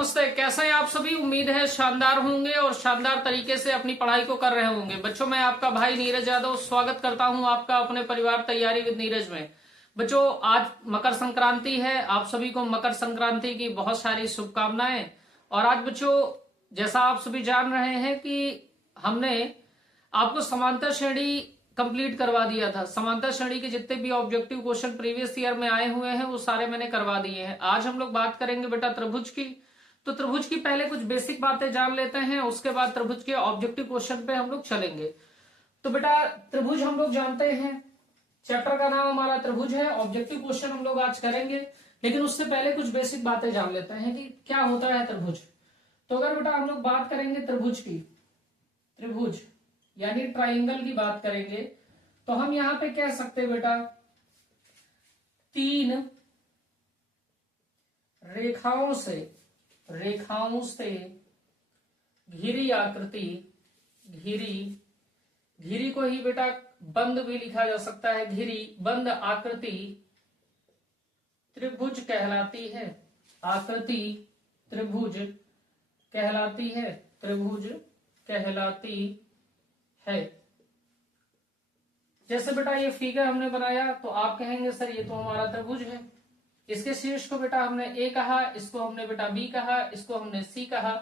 नमस्ते। कैसे हैं आप सभी? उम्मीद है शानदार होंगे और शानदार तरीके से अपनी पढ़ाई को कर रहे होंगे। बच्चों, मैं आपका भाई नीरज यादव स्वागत करता हूं आपका अपने परिवार तैयारी विद नीरज में। बच्चों, आज मकर संक्रांति है। आप सभी को मकर संक्रांति की बहुत सारी शुभकामनाएं। और आज बच्चों, जैसा आप सभी जान रहे हैं कि हमने आपको समांतर श्रेणी कंप्लीट करवा दिया था। समांतर श्रेणी के जितने भी ऑब्जेक्टिव क्वेश्चन प्रीवियस ईयर में आए हुए हैं वो सारे मैंने करवा दिए हैं। आज हम लोग बात करेंगे बेटा त्रिभुज की। तो त्रिभुज की पहले कुछ बेसिक बातें जान लेते हैं, उसके बाद त्रिभुज के ऑब्जेक्टिव क्वेश्चन पे हम लोग चलेंगे। तो बेटा त्रिभुज हम लोग जानते हैं, चैप्टर का नाम हमारा त्रिभुज है। ऑब्जेक्टिव क्वेश्चन हम लोग आज करेंगे, लेकिन उससे पहले कुछ बेसिक बातें जान लेते हैं कि क्या होता है त्रिभुज। तो अगर बेटा हम लोग बात करेंगे त्रिभुज की, त्रिभुज यानी ट्राइंगल की बात करेंगे, तो हम यहां पे कह सकते हैं बेटा तीन रेखाओं से घिरी आकृति, घिरी को ही बेटा बंद भी लिखा जा सकता है, घिरी बंद आकृति त्रिभुज कहलाती है। आकृति त्रिभुज कहलाती है, त्रिभुज कहलाती है। जैसे बेटा ये फिगर हमने बनाया तो आप कहेंगे सर ये तो हमारा त्रिभुज है। इसके शीर्ष को बेटा हमने ए कहा, इसको हमने बेटा बी कहा, इसको हमने सी कहा।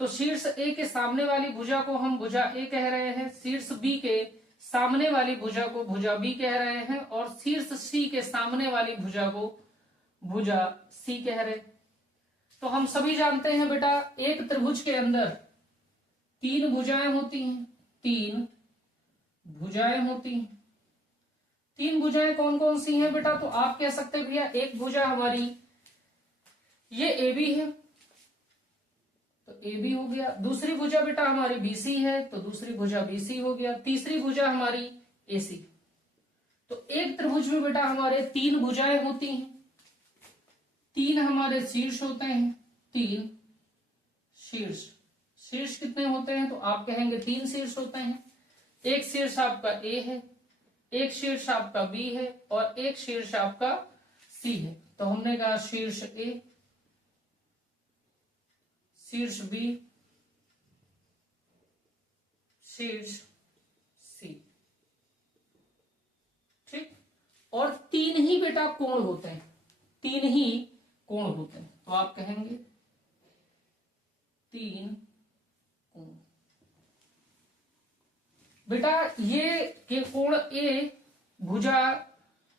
तो शीर्ष ए के सामने वाली भुजा को हम भुजा ए कह रहे हैं, शीर्ष बी के सामने वाली भुजा को भुजा बी कह रहे हैं, और शीर्ष सी के सामने वाली भुजा को भुजा सी कह रहे हैं। तो हम सभी जानते हैं बेटा एक त्रिभुज के अंदर तीन भुजाएं होती हैं, तीन भुजाएं होती हैं। तीन भुजाएं कौन कौन सी हैं बेटा? तो आप कह सकते हैं भैया एक भुजा हमारी ये ए बी है, तो ए बी हो गया। दूसरी भुजा बेटा हमारी बी सी है, तो दूसरी भुजा बी सी हो गया। तीसरी भुजा हमारी ए सी। तो एक त्रिभुज में बेटा हमारे तीन भुजाएं होती हैं, तीन हमारे शीर्ष होते हैं, तीन शीर्ष। शीर्ष कितने होते हैं? तो आप कहेंगे तीन शीर्ष होते हैं। एक शीर्ष आपका ए है, एक शीर्ष आपका बी है, और एक शीर्ष आपका सी है। तो हमने कहा शीर्ष ए, शीर्ष बी, शीर्ष सी। ठीक। और तीन ही बेटा कोण होते हैं, तीन ही कोण होते हैं। तो आप कहेंगे तीन कोण। बेटा ये के कोण ए, भुजा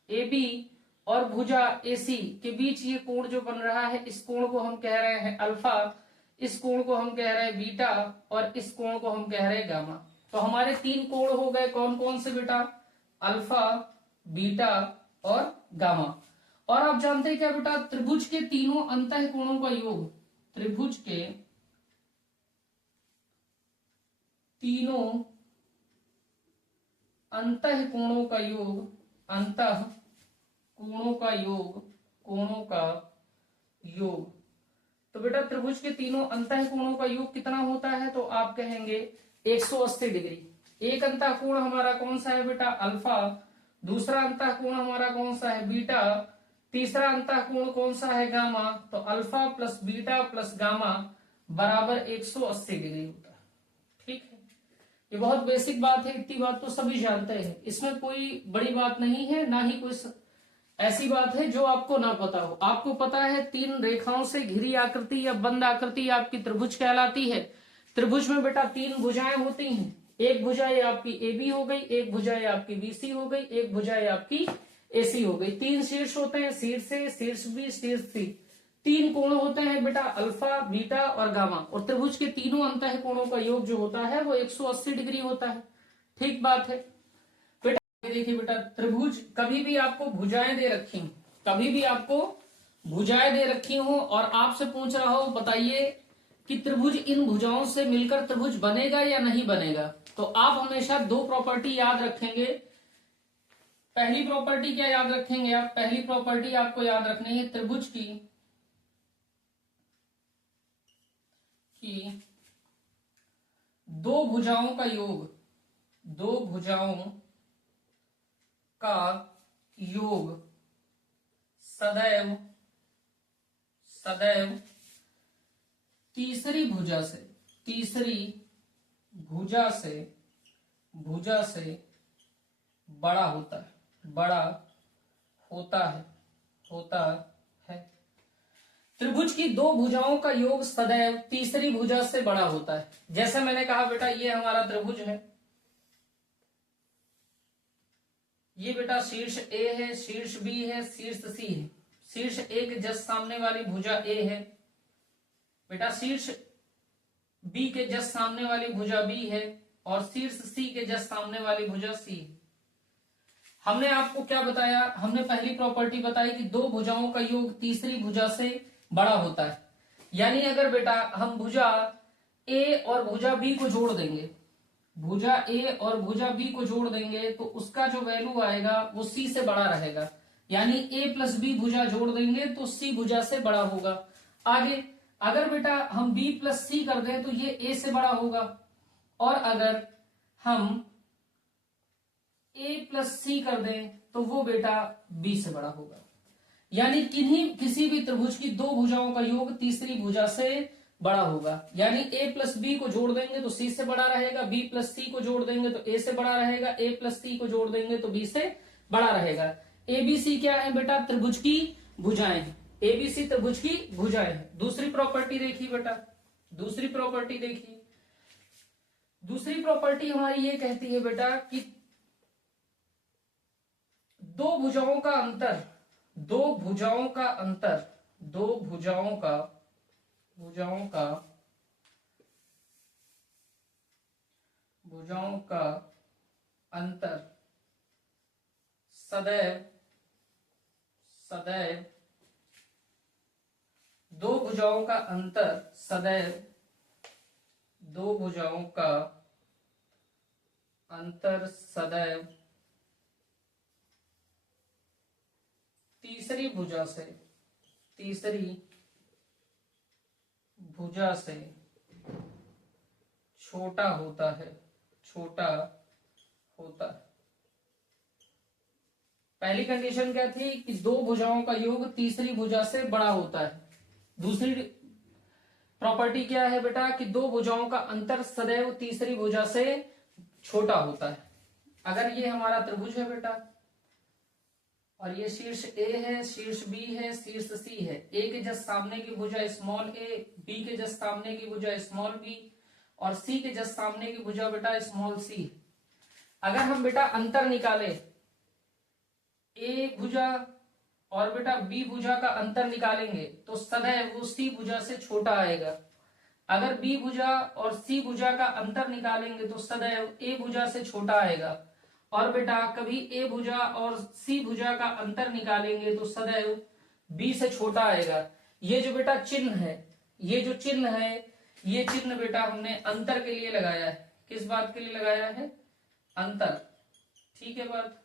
ए बी और भुजा ए सी के बीच ये कोण जो बन रहा है, इस कोण को हम कह रहे हैं अल्फा, इस कोण को हम कह रहे हैं बीटा, और इस कोण को हम कह रहे हैं गामा। तो हमारे तीन कोण हो गए, कौन कौन से बेटा? अल्फा, बीटा और गामा। और आप जानते हैं क्या बेटा? त्रिभुज के तीनों अंतः कोणों का योग, त्रिभुज के तीनों अंतः कोणों का योग, अंतः कोणों का योग, कोणों का योग। तो बेटा त्रिभुज के तीनों अंतः कोणों का योग कितना होता है? तो आप कहेंगे 180 डिग्री। एक अंतः कोण हमारा कौन सा है बेटा? अल्फा। दूसरा अंतः कोण हमारा कौन सा है? बीटा। तीसरा अंतः कोण कौन सा है? गामा। तो alpha plus beta plus gamma बराबर 180 डिग्री होता है। ठीक है, ये बहुत बेसिक बात है, इतनी बात तो सभी जानते हैं। इसमें कोई बड़ी बात नहीं है, ना ही कोई ऐसी बात है जो आपको ना पता हो। आपको पता है तीन रेखाओं से घिरी आकृति या बंद आकृति आपकी त्रिभुज कहलाती है। त्रिभुज में बेटा तीन भुजाएं होती हैं। एक भुजा ये आपकी ए बी हो गई, एक भुजा ये आपकी बी सी हो गई, एक भुजा ये आपकी ए सी हो गई। तीन शीर्ष होते हैं, शीर्ष ए, शीर्ष बी, शीर्ष सी। तीन कोण होते हैं बेटा अल्फा, बीटा और गामा। और त्रिभुज के तीनों अंतः कोणों का योग जो होता है वो 180 डिग्री होता है। ठीक बात है बेटा। देखिए बेटा त्रिभुज कभी भी आपको भुजाएं दे रखी हो, कभी भी आपको भुजाएं दे रखी हो और आपसे पूछ रहा हो बताइए कि त्रिभुज इन भुजाओं से मिलकर त्रिभुज बनेगा या नहीं बनेगा, तो आप हमेशा दो प्रॉपर्टी याद रखेंगे। पहली प्रॉपर्टी क्या याद रखेंगे आप? पहली प्रॉपर्टी आपको याद रखनी है त्रिभुज की कि दो भुजाओं का योग, दो भुजाओं का योग सदैव तीसरी भुजा से बड़ा होता है। त्रिभुज की दो भुजाओं का योग सदैव तीसरी भुजा से बड़ा होता है। जैसे मैंने कहा बेटा, ये हमारा त्रिभुज है, ये बेटा शीर्ष ए है, शीर्ष बी है, शीर्ष सी है। शीर्ष ए के जस्ट सामने वाली भुजा ए है बेटा, शीर्ष बी के जस्ट सामने वाली भुजा बी है, और शीर्ष सी के जस्ट सामने वाली भुजा सी है। हमने आपको क्या बताया? हमने पहली प्रॉपर्टी बताई कि दो भुजाओं का योग तीसरी भुजा से बड़ा होता है। यानी अगर बेटा हम भुजा ए और भुजा बी को जोड़ देंगे, भुजा ए और भुजा बी को जोड़ देंगे, तो उसका जो वैल्यू आएगा वो सी से बड़ा रहेगा। यानी ए प्लस बी भुजा जोड़ देंगे तो सी भुजा से बड़ा होगा। आगे अगर बेटा हम बी प्लस सी कर दें तो ये ए से बड़ा होगा, और अगर हम ए प्लस सी कर दें तो वो बेटा बी से बड़ा होगा। यानी किसी भी त्रिभुज की दो भुजाओं का योग तीसरी भुजा से बड़ा होगा। यानी ए प्लस बी को जोड़ देंगे तो सी से बड़ा रहेगा, बी प्लस सी को जोड़ देंगे तो ए से बड़ा रहेगा, ए प्लस सी को जोड़ देंगे तो बी से बड़ा रहेगा। एबीसी क्या है बेटा? त्रिभुज की भुजाएं हैं। एबीसी त्रिभुज की भुजाएं हैं। दूसरी प्रॉपर्टी देखिए बेटा, दूसरी प्रॉपर्टी देखिए। दूसरी प्रॉपर्टी हमारी ये कहती है बेटा कि दो भुजाओं का अंतर सदैव दो भुजाओं का अंतर सदैव तीसरी भुजा से छोटा होता है। पहली कंडीशन क्या थी? कि दो भुजाओं का योग तीसरी भुजा से बड़ा होता है। दूसरी प्रॉपर्टी क्या है बेटा? कि दो भुजाओं का अंतर सदैव तीसरी भुजा से छोटा होता है। अगर ये हमारा त्रिभुज है बेटा, और ये शीर्ष ए है, शीर्ष बी है, शीर्ष सी है। ए के जस्ट सामने की भुजा स्मॉल ए, बी के जस्ट सामने की भुजा स्मॉल बी, और सी के जस्ट सामने की भुजा बेटा स्मॉल सी। अगर हम बेटा अंतर निकाले, ए भुजा और बेटा बी भुजा का अंतर निकालेंगे तो सदैव वो सी भुजा से छोटा आएगा। अगर बी भुजा और सी भुजा का अंतर निकालेंगे तो सदैव ए भुजा से छोटा आएगा। और बेटा कभी ए भुजा और सी भुजा का अंतर निकालेंगे तो सदैव बी से छोटा आएगा। ये जो बेटा चिन्ह है, ये जो चिन्ह है, ये चिन्ह बेटा हमने अंतर के लिए लगाया है। किस बात के लिए लगाया है? अंतर। ठीक है बात।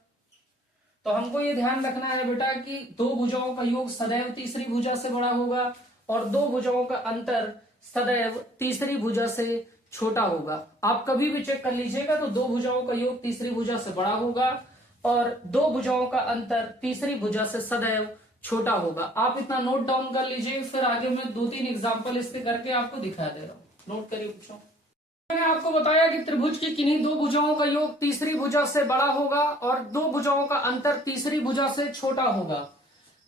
तो हमको ये ध्यान रखना है बेटा कि दो भुजाओं का योग सदैव तीसरी भुजा से बड़ा होगा, और दो भुजाओं का अंतर सदैव तीसरी भुजा से छोटा होगा। आप कभी भी चेक कर लीजिएगा तो दो भुजाओं का योग तीसरी भुजा से बड़ा होगा, और दो भुजाओं का अंतर तीसरी भुजा से सदैव छोटा होगा। आप इतना नोट डाउन कर लीजिए, फिर आगे मैं 2-3 एग्जाम्पल इसके करके आपको दिखा दे रहा हूं। नोट करिए पूछो। मैंने आपको बताया कि त्रिभुज की किन्हीं दो भुजाओं का योग तीसरी भुजा से बड़ा होगा, और दो भुजाओं का अंतर तीसरी भुजा से छोटा होगा।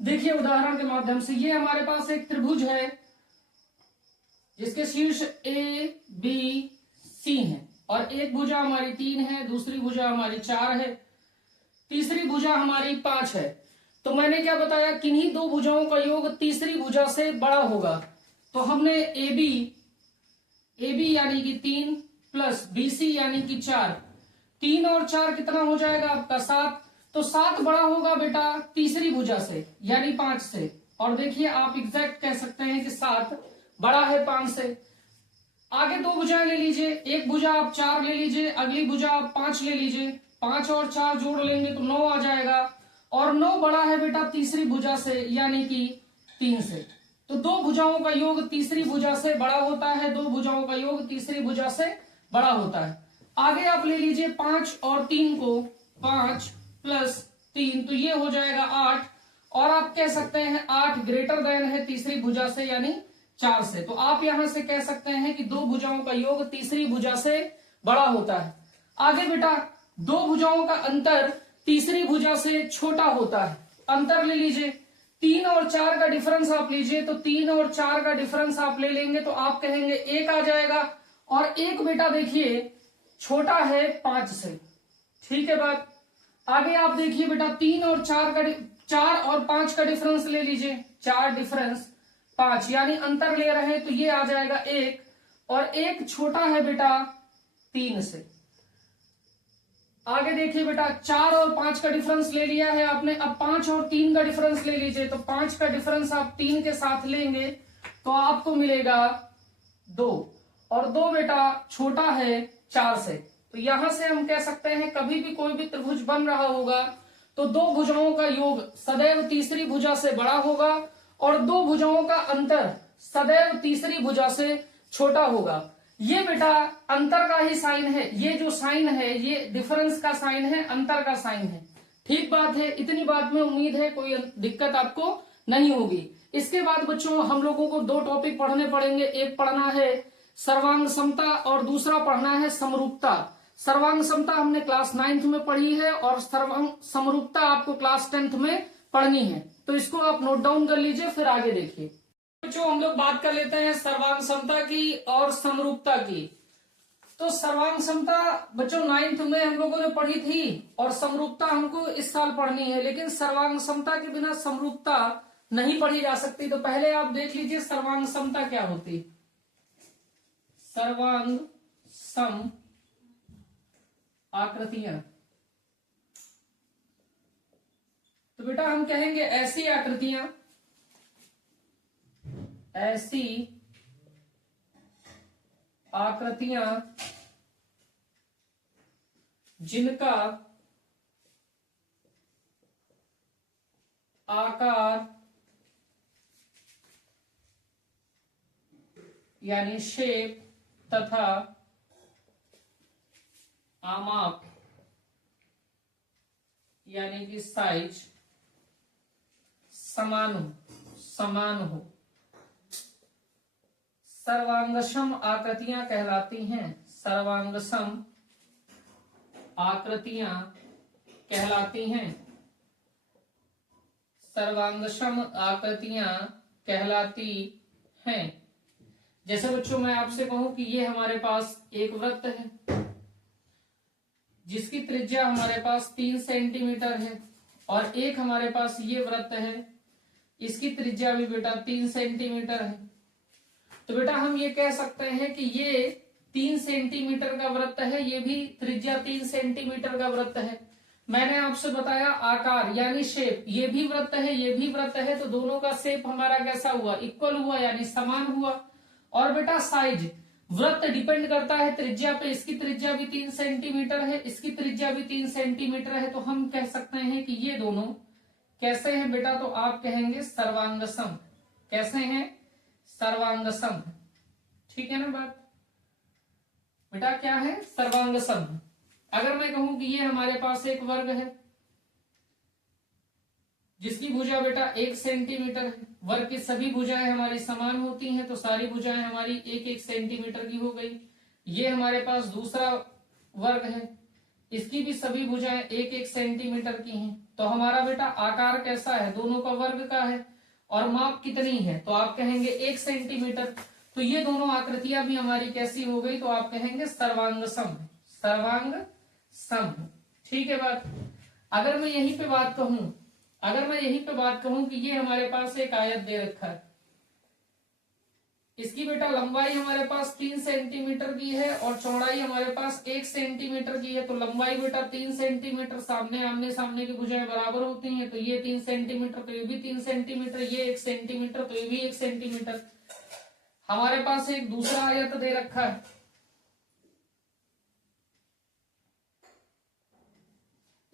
देखिए उदाहरण के माध्यम से, ये हमारे पास एक त्रिभुज है जिसके शीर्ष ए बी सी है, और एक भुजा हमारी 3 है, दूसरी भुजा हमारी 4 है, तीसरी भुजा हमारी 5 है। तो मैंने क्या बताया? किन्हीं दो भुजाओं का योग तीसरी भुजा से बड़ा होगा। तो हमने ए बी यानी कि 3 प्लस BC यानी कि 4, 3 और 4 कितना हो जाएगा आपका? 7। तो 7 बड़ा होगा बेटा तीसरी भुजा से यानी 5 से। और देखिए आप एग्जैक्ट कह सकते हैं कि 7 बड़ा है 5 से। आगे दो भुजाएं ले लीजिए, एक भुजा आप 4 ले लीजिए, अगली भुजा आप 5 ले लीजिए। 5 और 4 जोड़ लेंगे तो 9 आ जाएगा, और 9 बड़ा है बेटा तीसरी भुजा से यानी कि 3 से। तो दो भुजाओं का योग तीसरी भुजा से बड़ा होता है, दो भुजाओं का योग तीसरी भुजा से बड़ा होता है। आगे आप ले लीजिए 5 और 3 को, 5 प्लस 3 तो ये हो जाएगा 8, और आप कह सकते हैं 8 ग्रेटर देन है तीसरी भुजा से यानी 4 से। तो आप यहां से कह सकते हैं कि 2 भुजाओं का योग तीसरी भुजा से बड़ा होता है। आगे बेटा 2 भुजाओं का अंतर तीसरी भुजा से छोटा होता है। अंतर ले लीजिए, 3 और 4 का डिफरेंस आप लीजिए, तो 3 और 4 का डिफरेंस आप ले लेंगे तो आप कहेंगे 1 आ जाएगा। और 1 बेटा देखिए छोटा है 5 से, ठीक है बात। आगे आप देखिए बेटा 3 और 4 और 5 का डिफरेंस ले लीजिए, 4 डिफरेंस 5, यानी अंतर ले रहे हैं तो ये आ जाएगा 1, और 1 छोटा है बेटा 3 से। आगे देखिए बेटा 4 और 5 का डिफरेंस ले लिया है आपने, अब 5 और 3 का डिफरेंस ले लीजिए, तो 5 का डिफरेंस आप 3 के साथ लेंगे तो आपको मिलेगा 2, और 2 बेटा छोटा है 4 से। तो यहां से हम कह सकते हैं कभी भी कोई भी त्रिभुज बन रहा होगा तो 2 भुजाओं का योग सदैव तीसरी भुजा से बड़ा होगा और 2 भुजाओं का अंतर सदैव तीसरी भुजा से छोटा होगा। ये बेटा अंतर का ही साइन है, ये जो साइन है ये डिफरेंस का साइन है, अंतर का साइन है। ठीक बात है, इतनी बात में उम्मीद है कोई दिक्कत आपको नहीं होगी। इसके बाद बच्चों हम लोगों को 2 टॉपिक पढ़ने पड़ेंगे, एक पढ़ना है सर्वांग समता और दूसरा पढ़ना है समरूपता। सर्वांग समता हमने क्लास 9th में पढ़ी है और सर्वांग समरूपता आपको क्लास 10th में पढ़नी है, तो इसको आप नोट डाउन कर लीजिए, फिर आगे देखिए। बच्चों हम लोग बात कर लेते हैं सर्वांग समता की और समरूपता की। तो सर्वांग समता बच्चों 9th में हम लोगों ने पढ़ी थी और समरूपता हमको इस साल पढ़नी है, लेकिन सर्वांग समता के बिना समरूपता नहीं पढ़ी जा सकती। तो पहले आप देख लीजिए सर्वांग समता क्या होती। सर्वांग सम आकृतियां, तो बेटा हम कहेंगे ऐसी आकृतियां, ऐसी आकृतियां जिनका आकार यानी शेप तथा आमाप यानी कि साइज समान हो, सर्वांगसम आकृतियां कहलाती हैं। सर्वांगसम आकृतियां कहलाती हैं, सर्वांगसम आकृतियां कहलाती हैं। जैसे बच्चों मैं आपसे कहूं कि ये हमारे पास एक वृत्त है जिसकी त्रिज्या हमारे पास 3 सेंटीमीटर है, और एक हमारे पास ये वृत्त है इसकी त्रिज्या भी बेटा 3 सेंटीमीटर है। तो बेटा हम ये कह सकते हैं कि ये 3 सेंटीमीटर का वृत्त है, ये भी त्रिज्या 3 सेंटीमीटर का वृत्त है। मैंने आपसे बताया आकार यानी शेप, ये भी वृत्त है ये भी वृत्त है, तो दोनों का शेप हमारा कैसा हुआ, इक्वल हुआ यानी समान हुआ। और बेटा साइज, वृत्त डिपेंड करता है त्रिज्या पे, इसकी त्रिज्या भी 3 सेंटीमीटर है, इसकी त्रिज्या भी 3 सेंटीमीटर है, तो हम कह सकते हैं कि ये दोनों कैसे हैं बेटा, तो आप कहेंगे सर्वांगसम। कैसे हैं, सर्वांगसम। ठीक है ना बात बेटा, क्या है, सर्वांगसम। अगर मैं कहूं कि ये हमारे पास एक वर्ग है जिसकी भुजा बेटा 1 सेंटीमीटर है, वर्ग की सभी भुजाएं हमारी समान होती हैं, तो सारी भुजाएं हमारी 1-1 सेंटीमीटर की हो गई। ये हमारे पास दूसरा वर्ग है, इसकी भी सभी भुजाएं 1-1 सेंटीमीटर की हैं। तो हमारा बेटा आकार कैसा है, दोनों का वर्ग का है, और माप कितनी है, तो आप कहेंगे 1 सेंटीमीटर। तो ये दोनों आकृतियां भी हमारी कैसी हो गई, तो आप कहेंगे सर्वांगसम, सर्वांगसम। ठीक है बात। अगर मैं यहीं पे बात कहूं कि ये हमारे पास एक आयत दे रखा है, इसकी बेटा लंबाई हमारे पास 3 सेंटीमीटर की है और चौड़ाई हमारे पास 1 सेंटीमीटर की है, तो लंबाई बेटा 3 सेंटीमीटर, आमने सामने की भुजाएं बराबर होती हैं, तो ये 3 सेंटीमीटर तो ये भी 3 सेंटीमीटर, ये 1 सेंटीमीटर तो ये भी 1 सेंटीमीटर। हमारे पास एक दूसरा आयत दे रखा है,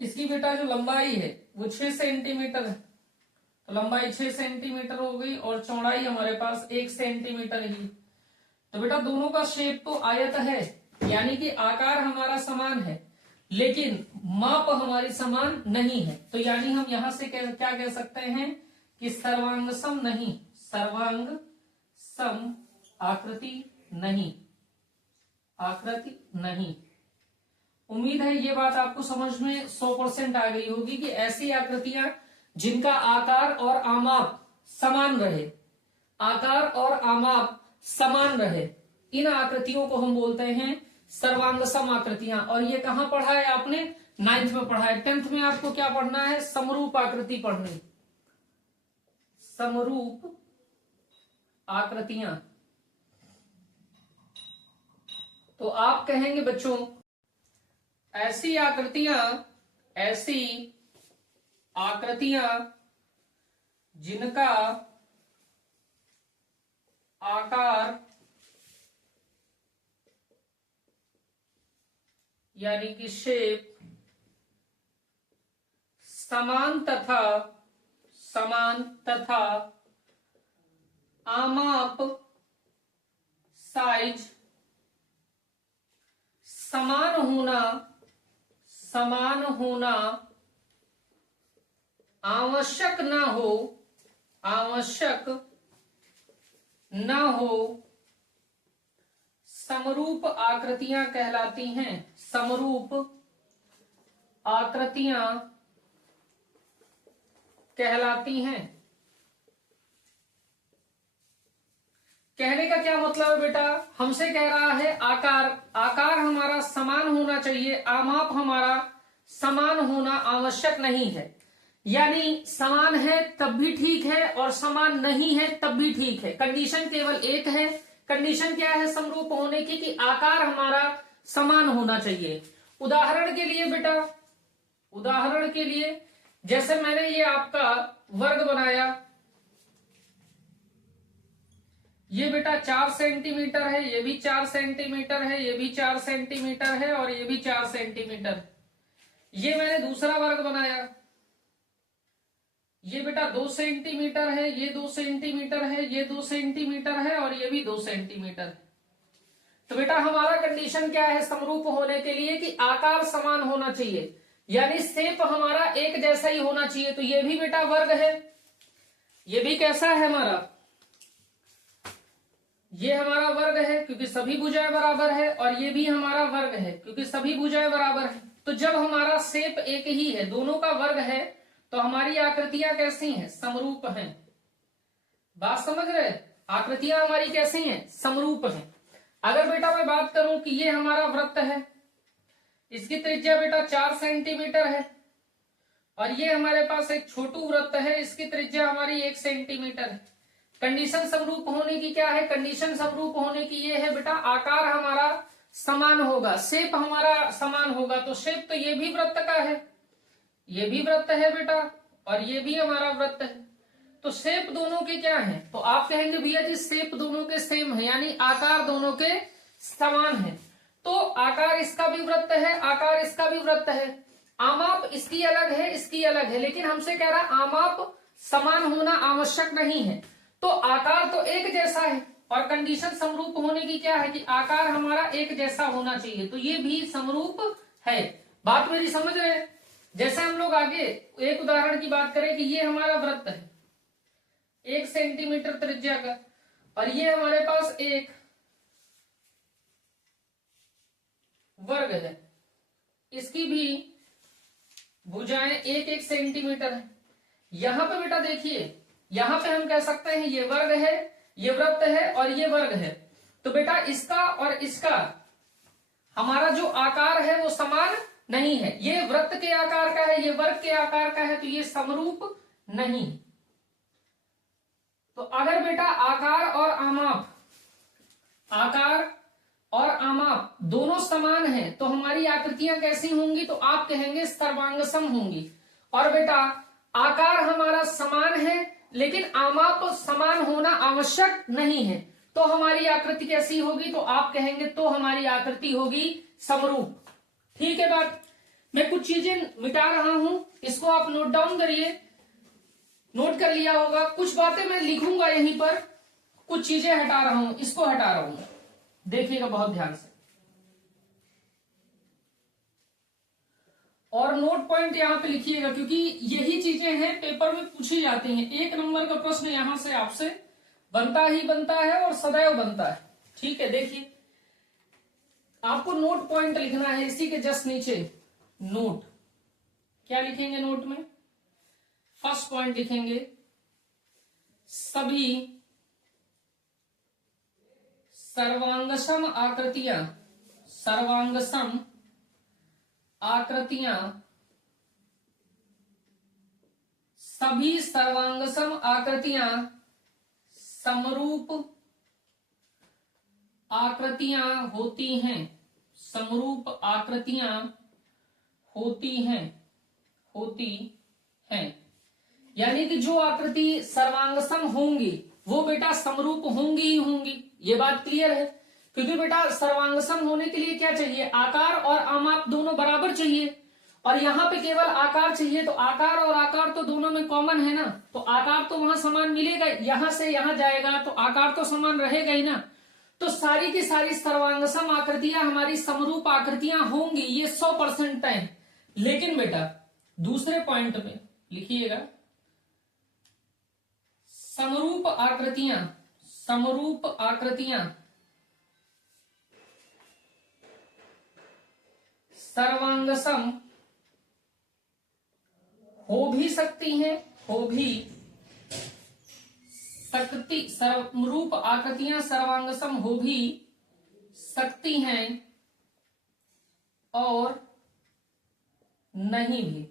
इसकी बेटा जो लंबाई है वो 6 सेंटीमीटर है, तो लंबाई 6 सेंटीमीटर हो गई और चौड़ाई हमारे पास 1 सेंटीमीटर ही। तो बेटा दोनों का शेप तो आयत है, यानी कि आकार हमारा समान है, लेकिन माप हमारी समान नहीं है। तो यानी हम यहां से क्या कह सकते हैं कि सर्वांगसम नहीं, सर्वांगसम सम आकृति नहीं, आकृति नहीं। उम्मीद है ये बात आपको समझ में 100% आ गई होगी कि ऐसी आकृतियां जिनका आकार और आमाप समान रहे, आकार और आमाप समान रहे, इन आकृतियों को हम बोलते हैं सर्वांग सम आकृतियां। और ये कहां पढ़ा है आपने? 9th में पढ़ा है। 10th में आपको क्या पढ़ना है? समरूप आकृति पढ़नी, समरूप आकृतियां। तो आप कहेंगे बच्चों ऐसी आकृतियां जिनका आकार यानी कि शेप समान तथा आमाप साइज समान होना आवश्यक न हो समरूप आकृतियां कहलाती हैं, समरूप आकृतियां कहलाती हैं। कहने का क्या मतलब है बेटा? हमसे कह रहा है आकार हमारा समान होना चाहिए, आमाप हमारा समान होना आवश्यक नहीं है। यानी समान है तब भी ठीक है और समान नहीं है तब भी ठीक है। कंडीशन केवल एक है। कंडीशन क्या है समरूप होने की? कि आकार हमारा समान होना चाहिए। उदाहरण के लिए बेटा, उदाहरण के लिए जैसे मैंने ये आपका वर्ग बनाया, ये बेटा 4 सेंटीमीटर है, ये भी 4 सेंटीमीटर है, ये भी 4 सेंटीमीटर है और ये भी 4 सेंटीमीटर है। ये मैंने दूसरा वर्ग बनाया, ये बेटा 2 सेंटीमीटर है, ये 2 सेंटीमीटर है, ये 2 सेंटीमीटर है और ये भी 2 सेंटीमीटर है। तो बेटा हमारा कंडीशन क्या है समरूप होने के लिए? कि आकार समान होना चाहिए, यानी शेप हमारा एक जैसा ही होना चाहिए। तो ये भी बेटा वर्ग है, ये भी कैसा है हमारा? ये हमारा वर्ग है क्योंकि सभी भुजाएं बराबर है, और ये भी हमारा वर्ग है क्योंकि सभी भुजाएं बराबर है। तो जब हमारा शेप एक ही है, दोनों का वर्ग है, तो हमारी आकृतियां कैसी हैं? समरूप हैं। बात समझ रहे? आकृतियां हमारी कैसी हैं? समरूप हैं। अगर बेटा मैं बात करूं कि ये हमारा वृत्त है, इसकी त्रिज्या बेटा 4 सेंटीमीटर है, और ये हमारे पास एक छोटू वृत्त है, इसकी त्रिज्या हमारी 1 सेंटीमीटर है। कंडीशन समरूप होने की क्या है? कंडीशन समरूप होने की ये है बेटा आकार हमारा समान होगा, शेप हमारा समान होगा। तो शेप तो ये भी वृत्त का है, ये भी वृत्त है बेटा, और ये भी हमारा वृत्त है। तो शेप दोनों के क्या है? तो आप कहेंगे भैया जी शेप दोनों के सेम है, यानी आकार दोनों के समान है। तो आकार इसका भी वृत्त है, आकार इसका भी वृत्त है। आमाप इसकी अलग है, इसकी अलग है, लेकिन हमसे कह रहा आमाप समान होना आवश्यक नहीं है। तो आकार तो एक जैसा है, और कंडीशन समरूप होने की क्या है? कि आकार हमारा एक जैसा होना चाहिए। तो ये भी समरूप है। बात मेरी समझ रहे हैं? जैसे हम लोग आगे एक उदाहरण की बात करें कि ये हमारा वृत्त है 1 सेंटीमीटर त्रिज्या का, और ये हमारे पास एक वर्ग है, इसकी भी भुजाएं 1-1 सेंटीमीटर है। यहां पे बेटा देखिए, यहां पे हम कह सकते हैं ये वर्ग है, ये वृत्त है और ये वर्ग है। तो बेटा इसका और इसका हमारा जो आकार है वो समान नहीं है। ये वृत्त के आकार का है, ये वर्ग के आकार का है, तो ये समरूप नहीं। तो अगर बेटा आकार और आमाप दोनों समान हैं, तो हमारी आकृतियां कैसी होंगी? तो आप कहेंगे सर्वांगसम होंगी। और बेटा आकार हमारा समान है लेकिन आमाप समान होना आवश्यक नहीं है, तो हमारी आकृति कैसी होगी? तो आप कहेंगे तो हमारी आकृति होगी समरूप। ठीक है बात? मैं कुछ चीजें मिटा रहा हूं, इसको आप नोट डाउन करिए। नोट कर लिया होगा। कुछ बातें मैं लिखूंगा यहीं पर, कुछ चीजें हटा रहा हूं, इसको हटा रहा हूं, देखिएगा बहुत ध्यान से। और नोट पॉइंट यहां पे लिखिएगा, क्योंकि यही चीजें हैं पेपर में पूछी जाती हैं। 1 नंबर का प्रश्न यहां से आपसे बनता ही बनता है और सदैव बनता है। ठीक है, देखिए आपको नोट पॉइंट लिखना है इसी के जस्ट नीचे। नोट क्या लिखेंगे नोट में? फर्स्ट पॉइंट लिखेंगे सभी सर्वांगसम आकृतियां, सर्वांगसम आकृतियां, सभी सर्वांगसम आकृतियां समरूप आकृतियां होती हैं, समरूप आकृतियां होती हैं, होती हैं। यानी कि जो आकृति सर्वांगसम होंगी वो बेटा समरूप होंगी ही होंगी। ये बात क्लियर है, क्योंकि बेटा सर्वांगसम होने के लिए क्या चाहिए? आकार और आमाप दोनों बराबर चाहिए, और यहाँ पे केवल आकार चाहिए। तो आकार और आकार तो दोनों में कॉमन है ना, तो आकार तो वहां समान मिलेगा, यहां से यहां जाएगा तो आकार तो समान रहेगा ही ना। तो सारी की सारी सर्वांगसम आकृतियां हमारी समरूप आकृतियां होंगी, ये 100% तय है। लेकिन बेटा दूसरे पॉइंट में लिखिएगा समरूप आकृतियां, समरूप आकृतियां सर्वांगसम हो भी सकती हैं, हो भी सकती, समरूप आकृतियां सर्वांगसम हो भी सकती हैं और नहीं भी।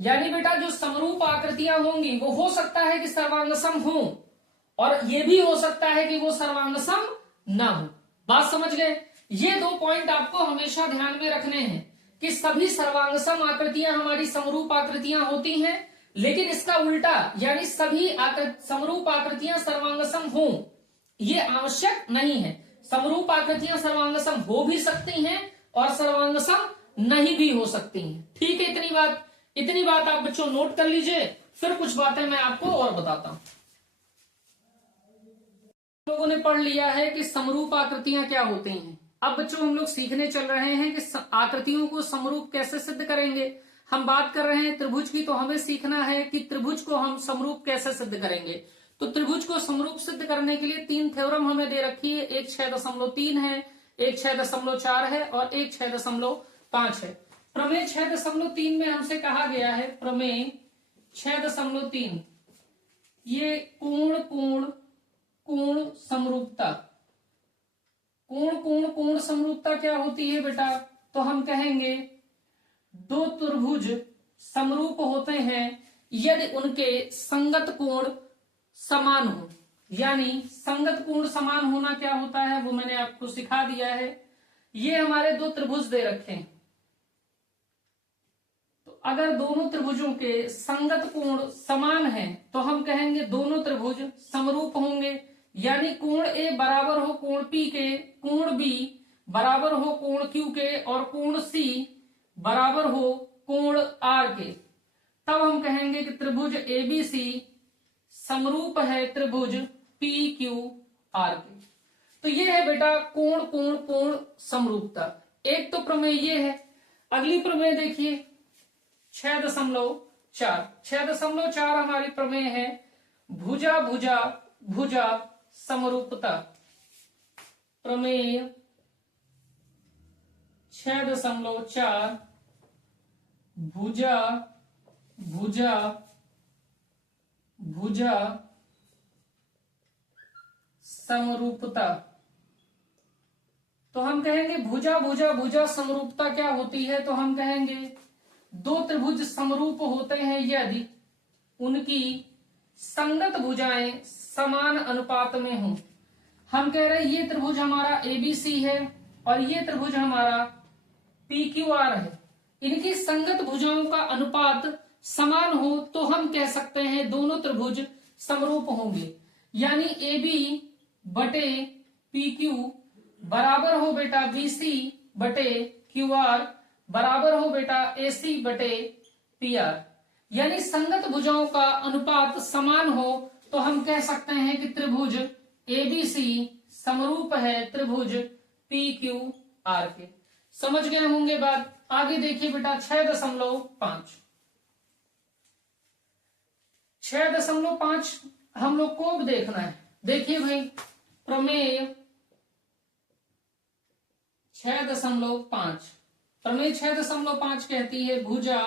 यानी बेटा जो समरूप आकृतियां होंगी वो हो सकता है कि सर्वांगसम हो, और ये भी हो सकता है कि वो सर्वांगसम ना हो। बात समझ गए? ये दो पॉइंट आपको हमेशा ध्यान में रखने हैं कि सभी सर्वांगसम आकृतियां हमारी समरूप आकृतियां होती हैं, लेकिन इसका उल्टा यानी सभी समरूप आकृतियां सर्वांगसम हो ये आवश्यक नहीं है। समरूप आकृतियां सर्वांगसम हो भी सकती हैं और सर्वांगसम नहीं भी हो सकती हैं। ठीक है, इतनी बात आप बच्चों नोट कर लीजिए, फिर कुछ बातें मैं आपको और बताता हूं। लोगों ने पढ़ लिया है कि समरूप आकृतियां क्या होती हैं। अब बच्चों हम लोग सीखने चल रहे हैं कि आकृतियों को समरूप कैसे सिद्ध करेंगे। हम बात कर रहे हैं त्रिभुज की, तो हमें सीखना है कि त्रिभुज को हम समरूप कैसे सिद्ध करेंगे। तो त्रिभुज को समरूप सिद्ध करने के लिए 3 थ्योरम हमें दे रखी है। एक 6.3 है, एक 6.4 है और एक 6.5 है। प्रमेय 6.3 में हमसे कहा गया है, प्रमेय 6.3 ये कोण कोण कोण समरूपता, कोण समरूपता क्या होती है बेटा? तो हम कहेंगे दो त्रिभुज समरूप होते हैं यदि उनके संगत कोण समान हो। यानी संगत कोण समान होना क्या होता है वो मैंने आपको सिखा दिया है। ये हमारे दो त्रिभुज दे रखे हैं, तो अगर दोनों त्रिभुजों के संगत कोण समान है तो हम कहेंगे दोनों त्रिभुज समरूप होंगे। यानी कोण ए बराबर हो कोण पी के, कोण बी बराबर हो कोण क्यू के और कोण सी बराबर हो कोण आर के। तब हम कहेंगे कि त्रिभुज एबीसी समरूप है त्रिभुज पी क्यू आर के। तो ये है बेटा कोण कोण कोण समरूपता। एक तो प्रमेय ये है। अगली प्रमेय देखिए 6.4 हमारी प्रमेय है भुजा भुजा भुजा समरूपता। प्रमेय 6.4 भुजा भुजा भुजा समरूपता। तो हम कहेंगे भुजा भुजा भुजा समरूपता क्या होती है? तो हम कहेंगे दो त्रिभुज समरूप होते हैं यदि उनकी संगत भुजाएं समान अनुपात में हों। हम कह रहे हैं ये त्रिभुज हमारा एबीसी है और ये त्रिभुज हमारा पीक्यूआर है, इनकी संगत भुजाओं का अनुपात समान हो तो हम कह सकते हैं दोनों त्रिभुज समरूप होंगे। यानी AB बटे PQ बराबर हो बेटा BC बटे QR बराबर हो बेटा AC बटे PR। यानी संगत भुजाओं का अनुपात समान हो तो हम कह सकते हैं कि त्रिभुज ABC समरूप है त्रिभुज PQR के। समझ गए होंगे बात। आगे देखिए बेटा 6.5 हम लोग को अब देखना है। देखिए भाई, प्रमेय 6.5, प्रमेय 6.5 कहती है भुजा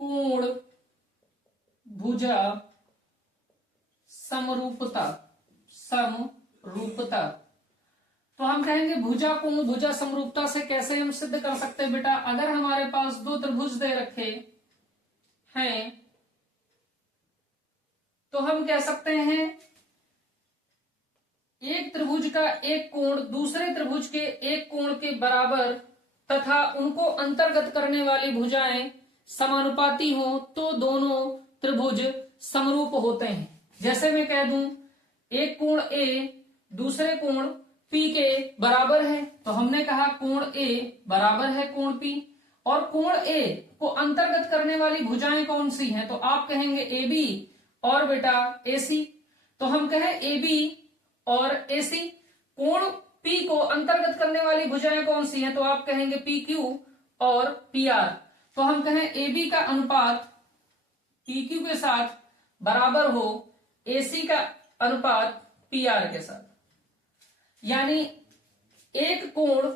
कोण भुजा समरूपता, समरूपता। तो हम कहेंगे भुजा कोण भुजा समरूपता से कैसे हम सिद्ध कर सकते हैं बेटा? अगर हमारे पास दो त्रिभुज दे रखे हैं तो हम कह सकते हैं एक त्रिभुज का एक कोण दूसरे त्रिभुज के एक कोण के बराबर तथा उनको अंतर्गत करने वाली भुजाएं समानुपाती हो तो दोनों त्रिभुज समरूप होते हैं। जैसे मैं कह दूं एक कोण ए दूसरे कोण P के बराबर है, तो हमने कहा कोण A बराबर है कोण P, और कोण A को अंतर्गत करने वाली भुजाएं कौन सी हैं? तो आप कहेंगे AB और बेटा AC। तो हम कहें AB और AC। कोण P को अंतर्गत करने वाली भुजाएं कौन सी हैं? तो आप कहेंगे PQ और PR। तो हम कहें AB का अनुपात PQ के साथ बराबर हो AC का अनुपात PR के साथ। यानी एक कोण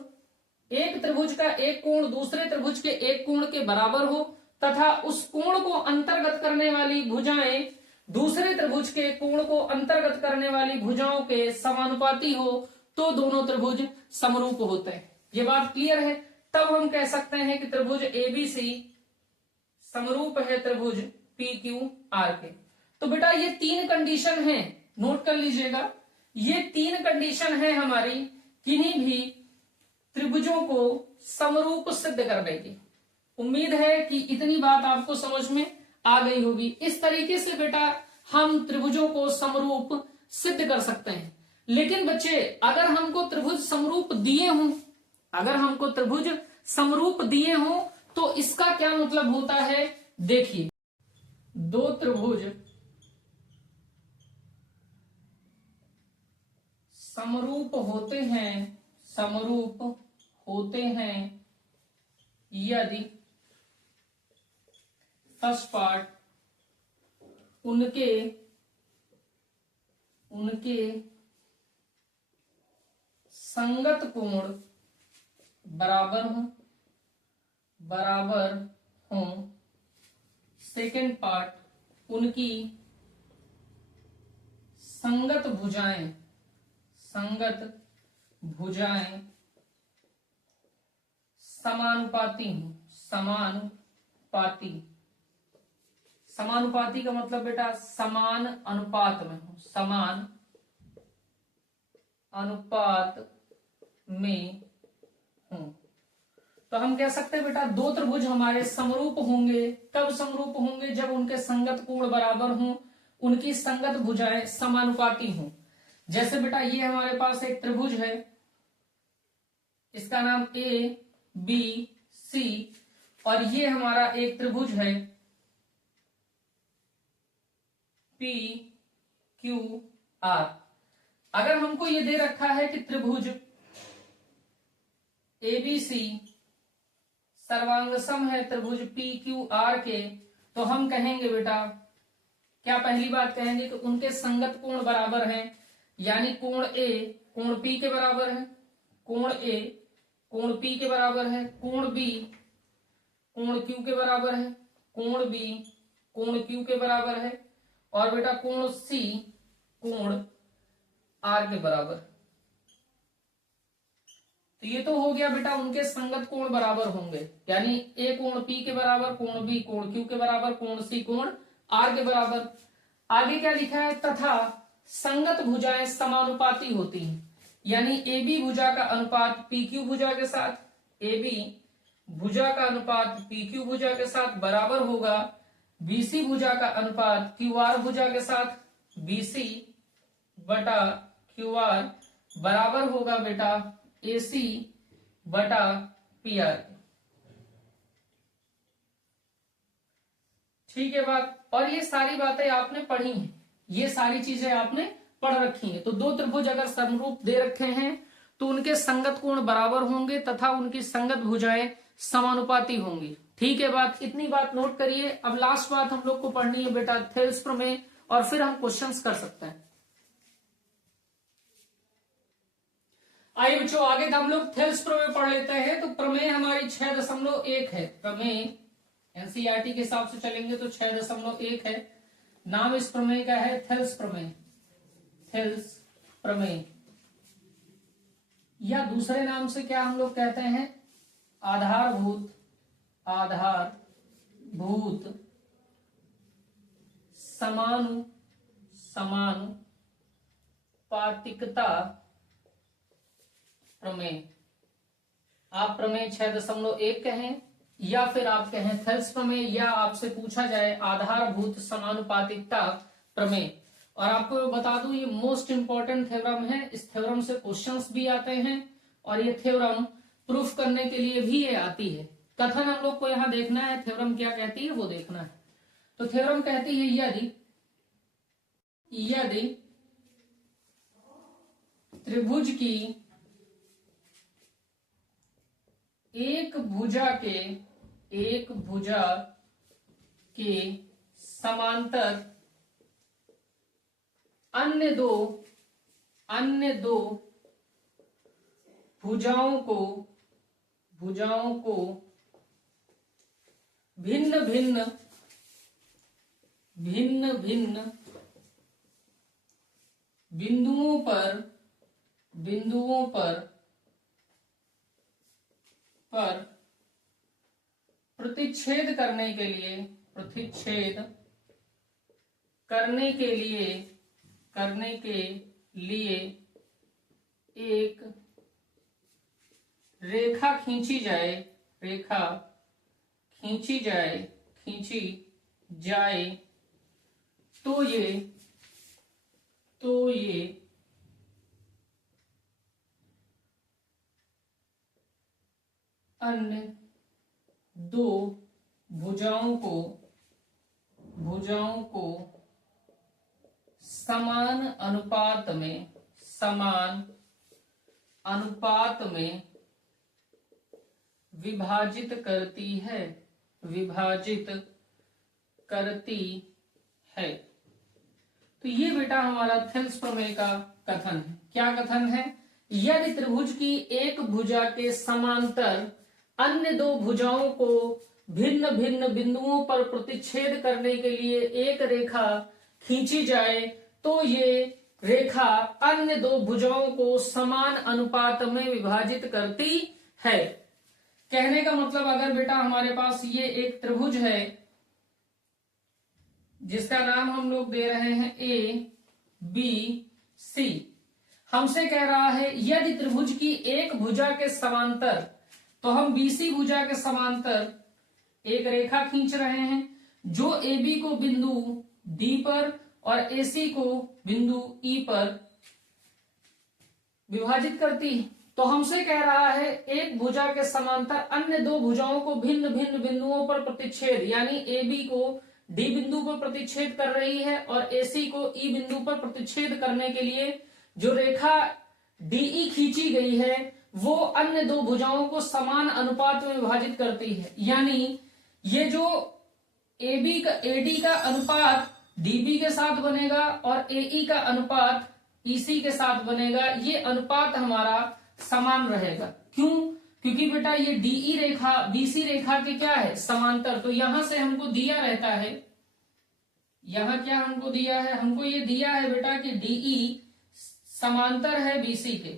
एक त्रिभुज का एक कोण दूसरे त्रिभुज के एक कोण के बराबर हो तथा उस कोण को अंतर्गत करने वाली भुजाएं दूसरे त्रिभुज के कोण को अंतर्गत करने वाली भुजाओं के समानुपाती हो तो दोनों त्रिभुज समरूप होते हैं। ये बात क्लियर है? तब हम कह सकते हैं कि त्रिभुज ABC समरूप है त्रिभुज PQR के। तो बेटा ये तीन कंडीशन है, नोट कर लीजिएगा। ये तीन कंडीशन है हमारी किन्हीं भी त्रिभुजों को समरूप सिद्ध करने की। उम्मीद है कि इतनी बात आपको समझ में आ गई होगी। इस तरीके से बेटा हम त्रिभुजों को समरूप सिद्ध कर सकते हैं। लेकिन बच्चे अगर हमको त्रिभुज समरूप दिए हों, अगर हमको त्रिभुज समरूप दिए हों तो इसका क्या मतलब होता है? देखिए, दो त्रिभुज समरूप होते हैं, समरूप होते हैं यदि फर्स्ट पार्ट उनके संगत कोण बराबर हो। सेकेंड पार्ट उनकी संगत भुजाएं समानुपाती हो। समानुपाती का मतलब बेटा समान अनुपात में हो, समान अनुपात में हो। तो हम कह सकते हैं बेटा दो त्रिभुज हमारे समरूप होंगे, तब समरूप होंगे जब उनके संगत कोण बराबर हों, उनकी संगत भुजाएं समानुपाती हों। जैसे बेटा ये हमारे पास एक त्रिभुज है, इसका नाम ABC, और ये हमारा एक त्रिभुज है PQR। अगर हमको ये दे रखा है कि त्रिभुज ABC सर्वांगसम है त्रिभुज PQR के, तो हम कहेंगे बेटा क्या? पहली बात कहेंगे कि उनके संगत कोण बराबर हैं, यानी कोण A कोण P के बराबर है, कोण A कोण P के बराबर है, कोण B कोण Q के बराबर है, कोण B कोण Q के बराबर है, और बेटा कोण C कोण R के बराबर। तो ये तो हो गया बेटा उनके संगत कोण बराबर होंगे, यानी A कोण P के बराबर, कोण B कोण Q के बराबर, कोण C कोण R के बराबर। आगे क्या लिखा है? तथा संगत भुजाएं समानुपाती होती हैं, यानी AB भुजा का अनुपात PQ भुजा के साथ, AB भुजा का अनुपात PQ भुजा के साथ बराबर होगा BC भुजा का अनुपात QR भुजा के साथ, BC बटा QR बराबर होगा बेटा AC बटा PR। ठीक है बात? और ये सारी बातें आपने पढ़ी हैं, ये सारी चीजें आपने पढ़ रखी हैं। तो दो त्रिभुज अगर समरूप दे रखे हैं तो उनके संगत कोण बराबर होंगे तथा उनकी संगत भुजाएं समानुपाती होंगी। ठीक है बात, इतनी बात नोट करिए। अब लास्ट बात हम लोग को पढ़नी है बेटा थेल्स प्रमेय, और फिर हम क्वेश्चंस कर सकते हैं। आइए बच्चों आगे हम लोग थेल्स प्रमेय पढ़ लेते हैं। तो प्रमेय हमारी 6.1 है। प्रमेय एनसीईआरटी के हिसाब से चलेंगे तो 6.1 है। नाम इस प्रमेय का है थेल्स प्रमेय। थेल्स प्रमेय, या दूसरे नाम से क्या हम लोग कहते हैं, आधारभूत समानुपातिकता प्रमेय। आप प्रमेय 6.1 कहें या फिर आप कहें थेल्स प्रमेय, या आपसे पूछा जाए आधारभूत समानुपातिकता प्रमेय। और आपको बता दूं ये मोस्ट इंपॉर्टेंट थ्योरम है। इस थ्योरम से क्वेश्चंस भी आते हैं और ये थ्योरम प्रूफ करने के लिए भी ये आती है। कथन हम लोग को यहाँ देखना है, थ्योरम क्या कहती है वो देखना है। तो थ्योरम कहती है यदि त्रिभुज की एक भुजा के समांतर अन्य दो भुजाओं को भिन्न भिन्न बिंदुओं पर प्रतिच्छेद करने के लिए एक रेखा खींची जाए तो ये अन्य दो भुजाओं को समान अनुपात में विभाजित करती है। तो ये बेटा हमारा थेल्स प्रमेय का कथन है। क्या कथन है? यदि त्रिभुज की एक भुजा के समांतर अन्य दो भुजाओं को भिन्न भिन्न बिंदुओं पर प्रतिच्छेद करने के लिए एक रेखा खींची जाए तो ये रेखा अन्य दो भुजाओं को समान अनुपात में विभाजित करती है। कहने का मतलब अगर बेटा हमारे पास ये एक त्रिभुज है जिसका नाम हम लोग दे रहे हैं ABC, हमसे कह रहा है यदि त्रिभुज की एक भुजा के समांतर, तो हम BC भुजा के समांतर एक रेखा खींच रहे हैं जो AB को बिंदु D पर और AC को बिंदु E पर विभाजित करती है। तो हमसे कह रहा है एक भुजा के समांतर अन्य दो भुजाओं को भिन्न भिन्न बिंदुओं पर प्रतिच्छेद, यानी AB को D बिंदु पर प्रतिच्छेद कर रही है और AC को E बिंदु पर प्रतिच्छेद करने के लिए जो रेखा DE खींची गई है वो अन्य दो भुजाओं को समान अनुपात में विभाजित करती है। यानी ये जो AD का अनुपात DB के साथ बनेगा और AE का अनुपात EC के साथ बनेगा, ये अनुपात हमारा समान रहेगा। क्यों? क्योंकि बेटा ये DE रेखा BC रेखा के क्या है, समांतर। तो यहां से हमको दिया रहता है, यहां क्या हमको दिया है, हमको ये दिया है बेटा कि DE समांतर है BC के।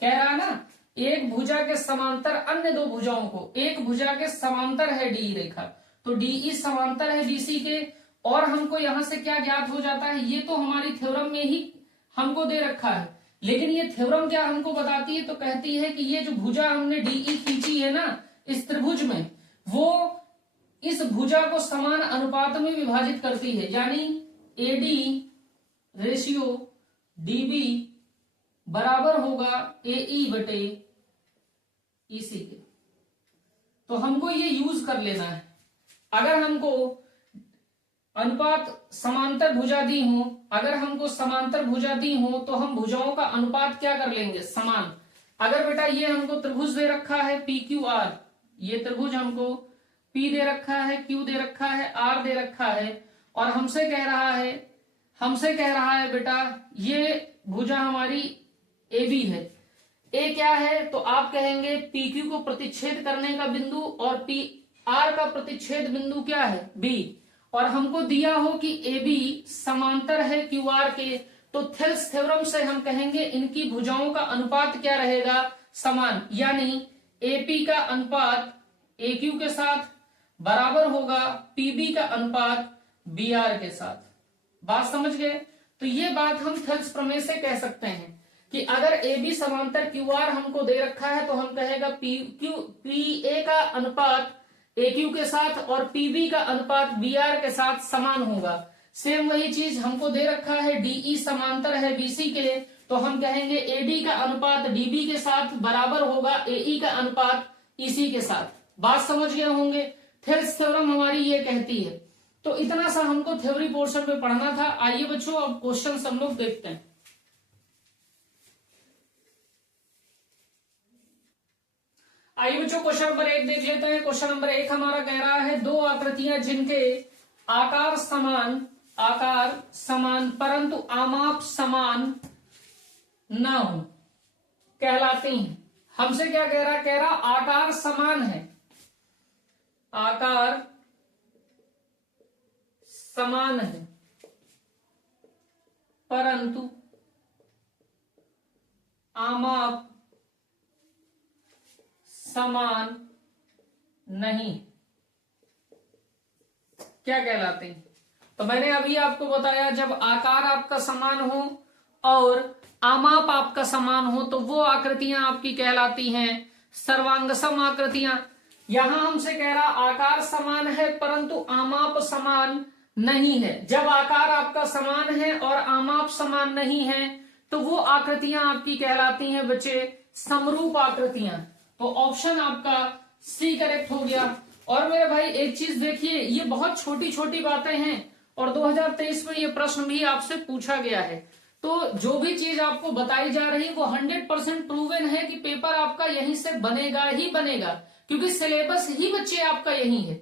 कह रहा ना एक भुजा के समांतर अन्य दो भुजाओं को, एक भुजा के समांतर है DE रेखा, तो DE समांतर है BC के। और हमको यहां से क्या ज्ञात हो जाता है, ये तो हमारी थ्योरम में ही हमको दे रखा है, लेकिन ये थ्योरम क्या हमको बताती है, तो कहती है कि ये जो भुजा हमने DE खींची है ना इस त्रिभुज में, वो इस भुजा को समान अनुपात में विभाजित करती है। यानी AD रेशियो DB बराबर होगा AE बटे EC के। तो हमको ये यूज कर लेना है। अगर हमको अनुपात समांतर भुजा दी हो, अगर हमको समांतर भुजा दी हो तो हम भुजाओं का अनुपात क्या कर लेंगे, समान। अगर बेटा ये हमको त्रिभुज दे रखा है PQR, ये त्रिभुज हमको P दे रखा है, Q दे रखा है, R दे रखा है, और हमसे कह रहा है बेटा ये भुजा हमारी AB है। A क्या है, तो आप कहेंगे PQ को प्रतिच्छेद करने का बिंदु, और PR का प्रतिच्छेद बिंदु क्या है, B। और हमको दिया हो कि AB समांतर है QR के, तो थेल्स थ्योरम से हम कहेंगे इनकी भुजाओं का अनुपात क्या रहेगा, समान, यानी AP का अनुपात AQ के साथ बराबर होगा PB का अनुपात BR के साथ। बात समझ गए? तो ये बात हम थेल्स प्रमेय से कह सकते हैं कि अगर AB समांतर QR हमको दे रखा है तो हम कहेगा PA का अनुपात AQ के साथ और PB का अनुपात BR के साथ समान होगा। सेम वही चीज हमको दे रखा है DE समांतर है BC के, तो हम कहेंगे AD का अनुपात DB के साथ बराबर होगा AE का अनुपात EC के साथ। बात समझ गए होंगे? थेल्स थ्योरम हमारी ये कहती है। तो इतना सा हमको थ्योरी पोर्शन में पढ़ना था। आइए बच्चों अब क्वेश्चन हम लोग देखते हैं। आइए बच्चों क्वेश्चन नंबर 1 देख लेते हैं। क्वेश्चन नंबर 1 हमारा कह रहा है दो आकृतियां जिनके आकार समान परंतु आमाप समान न हो कहलाती हैं। हमसे क्या कह रहा आकार समान है, आकार समान है परंतु आमाप समान नहीं, क्या कहलाते हैं? तो मैंने अभी आपको बताया जब आकार आपका समान हो और आमाप आपका समान हो तो वो आकृतियां आपकी कहलाती हैं सर्वांगसम आकृतियां। यहां हमसे कह रहा आकार समान है परंतु आमाप समान नहीं है। जब आकार आपका समान है और आमाप समान नहीं है तो वो आकृतियां आपकी कहलाती हैं बच्चे समरूप आकृतियां। तो ऑप्शन आपका सी करेक्ट हो गया। और मेरे भाई एक चीज देखिए, ये बहुत छोटी छोटी बातें हैं और 2023 में ये प्रश्न भी आपसे पूछा गया है। तो जो भी चीज आपको बताई जा रही वो 100% प्रूवन है कि पेपर आपका यहीं से बनेगा ही बनेगा, क्योंकि सिलेबस ही बच्चे आपका यही है।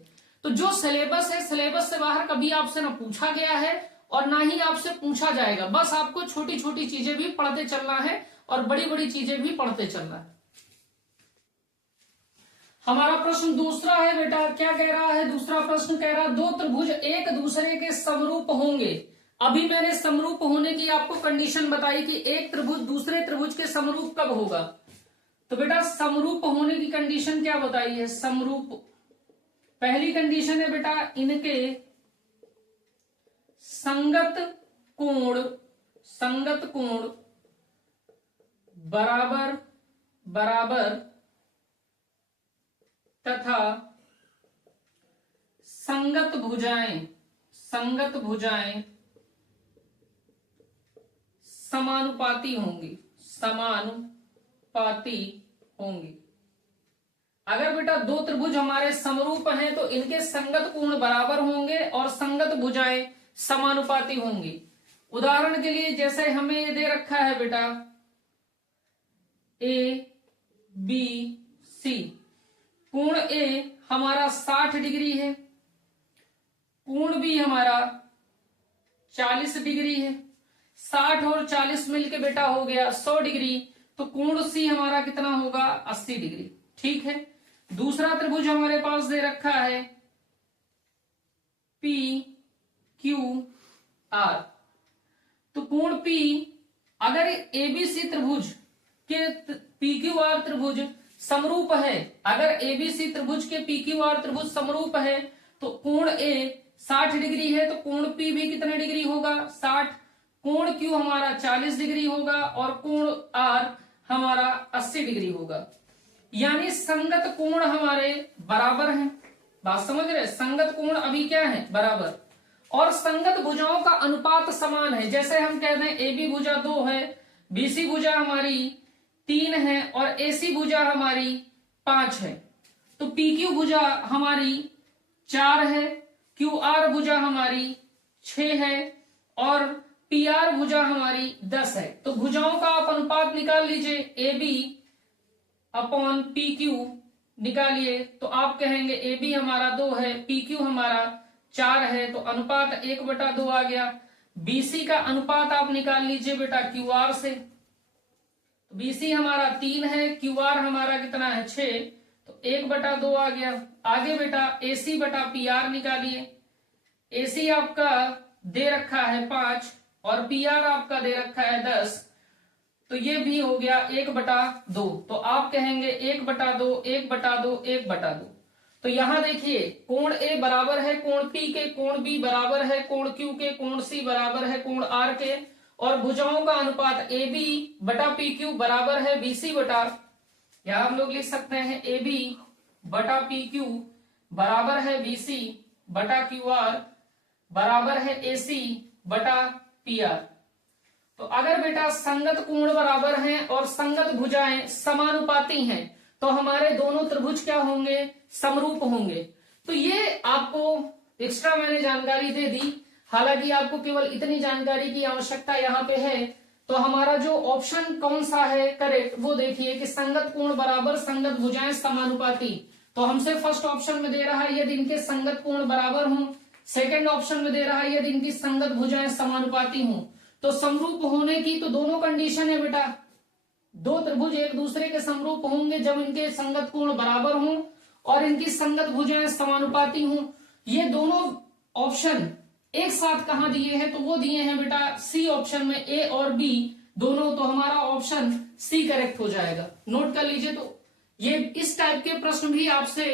तो जो सिलेबस है, सिलेबस से बाहर कभी आपसे ना पूछा गया है और ना ही आपसे पूछा जाएगा। बस आपको छोटी छोटी चीजें भी पढ़ते चलना है और बड़ी बड़ी चीजें भी पढ़ते चलना है। हमारा प्रश्न दूसरा है बेटा, क्या कह रहा है? दूसरा प्रश्न कह रहा दो त्रिभुज एक दूसरे के समरूप होंगे। अभी मैंने समरूप होने की आपको कंडीशन बताई कि एक त्रिभुज दूसरे त्रिभुज के समरूप कब होगा। तो बेटा समरूप होने की कंडीशन क्या बताई है? समरूप, पहली कंडीशन है बेटा इनके संगत कोण बराबर बराबर तथा संगत भुजाएं समानुपाती होंगी। अगर बेटा दो त्रिभुज हमारे समरूप हैं तो इनके संगत कोण बराबर होंगे और संगत भुजाएं समानुपाती होंगी। उदाहरण के लिए जैसे हमें ये दे रखा है बेटा ABC, कोण A हमारा 60 डिग्री है, कोण B हमारा 40 डिग्री है। 60 और 40 मिलके बेटा हो गया 100 डिग्री। तो कोण C हमारा कितना होगा? 80 डिग्री। ठीक है। दूसरा त्रिभुज हमारे पास दे रखा है PQR। तो कोण P, अगर ABC त्रिभुज के PQR त्रिभुज समरूप है, अगर ABC त्रिभुज के PQR त्रिभुज समरूप है तो कोण A 60 डिग्री है तो कोण P भी कितने डिग्री होगा? 60। कोण Q हमारा 40 डिग्री होगा और कोण R हमारा 80 डिग्री होगा। यानी संगत कोण हमारे बराबर हैं। बात समझ रहे? संगत कोण अभी क्या है? बराबर। और संगत भुजाओं का अनुपात समान है। जैसे हम कहते हैं AB भुजा 2 है, BC भुजा हमारी 3 है और AC भुजा हमारी 5 है। तो PQ भुजा हमारी 4 है, QR भुजा हमारी 6 है और PR भुजा हमारी 10 है। तो भुजाओं का आप अनुपात निकाल लीजिए, AB अपॉन PQ निकालिए तो आप कहेंगे ए बी हमारा 2 है, पी क्यू हमारा 4 है, तो अनुपात 1/2 आ गया। बीसी का अनुपात आप निकाल लीजिए बेटा क्यू आर से, तो बीसी हमारा 3 है, क्यू आर हमारा कितना है 6, तो 1/2 आ गया। आगे बेटा एसी बटा पी आर निकालिए। एसी आपका दे रखा है 5 और पी आर आपका दे रखा है 10, तो ये भी हो गया 1/2। तो आप कहेंगे 1/2, 1/2, 1/2। तो यहां देखिए कोण ए बराबर है कोण पी के, कोण बी बराबर है कोण क्यू के, कोण सी बराबर है कोण आर के, और भुजाओं का अनुपात ए बी बटा पी क्यू बराबर है बीसी बटा, या हम लोग लिख सकते हैं ए बी बटा पी क्यू बराबर है बीसी बटा क्यू आर बराबर है एसी बटा पी आर। तो अगर बेटा संगत कोण बराबर हैं और संगत भुजाएं समानुपाती हैं तो हमारे दोनों त्रिभुज क्या होंगे, समरूप होंगे। तो ये आपको एक्स्ट्रा मैंने जानकारी दे दी, हालांकि आपको केवल इतनी जानकारी की आवश्यकता यहाँ पे है। तो हमारा जो ऑप्शन कौन सा है करेक्ट वो देखिए कि संगत कोण बराबर संगत भुजाएं समानुपाती। तो हमसे फर्स्ट ऑप्शन में दे रहा है यदि इनके संगत कोण बराबर हों, सेकंड ऑप्शन में दे रहा है यदि इनकी संगत भुजाएं समानुपाती हों। तो समरूप होने की तो दोनों कंडीशन है बेटा, दो त्रिभुज एक दूसरे के समरूप होंगे जब इनके संगत कोण बराबर हों और इनकी संगत भुजाएं समानुपाती हों। ये दोनों ऑप्शन एक साथ कहां दिए हैं, तो वो दिए हैं बेटा सी ऑप्शन में, ए और बी दोनों। तो हमारा ऑप्शन सी करेक्ट हो जाएगा, नोट कर लीजिए। तो ये इस टाइप के प्रश्न भी आपसे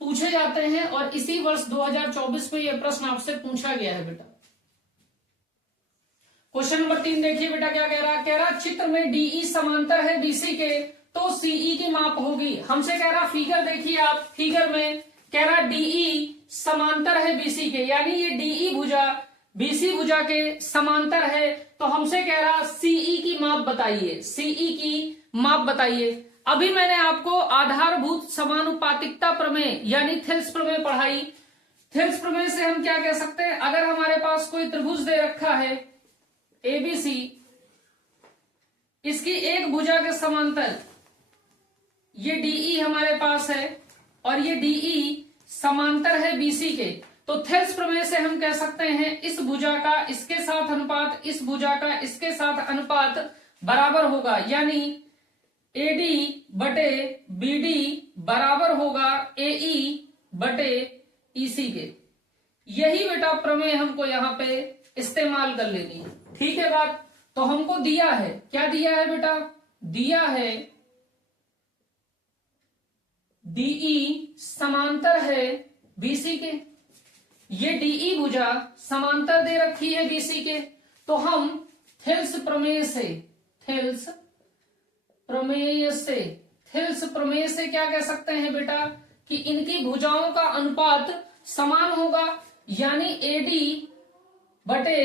पूछे जाते हैं और इसी वर्ष 2024 में यह प्रश्न आपसे पूछा गया है बेटा। क्वेश्चन नंबर 3 देखिए बेटा क्या कह रहा है, कह रहा चित्र में डीई समांतर है बीसी के तो सीई की माप होगी। हमसे कह रहा फिगर देखिए आप, फिगर में कह रहा डीई समांतर है बीसी के, यानी ये डीई भुजा बीसी भुजा के समांतर है। तो हमसे कह रहा सीई की माप बताइए, सीई की माप बताइए। अभी मैंने आपको आधारभूत समानुपातिकता प्रमेय यानी थेल्स प्रमेय पढ़ाई। थेल्स प्रमेय से हम क्या कह सकते हैं, अगर हमारे पास कोई त्रिभुज दे रखा है एबीसी, इसकी एक भुजा के समांतर ये डीई हमारे पास है और ये डीई समांतर है बीसी के, तो थेल्स प्रमेय से हम कह सकते हैं इस भुजा का इसके साथ अनुपात, इस भुजा का इसके साथ अनुपात बराबर होगा, यानी एडी बटे बीडी बराबर होगा एई बटे ईसी के। यही बेटा प्रमेय हमको यहाँ पे इस्तेमाल कर लेनी है, ठीक है बात। तो हमको दिया है, क्या दिया है बेटा, दिया है डीई समांतर है बीसी के, ये डीई भुजा समांतर दे रखी है बीसी के। तो हम थेल्स प्रमेय से, थेल्स प्रमेय से क्या कह सकते हैं बेटा कि इनकी भुजाओं का अनुपात समान होगा, यानी एडी बटे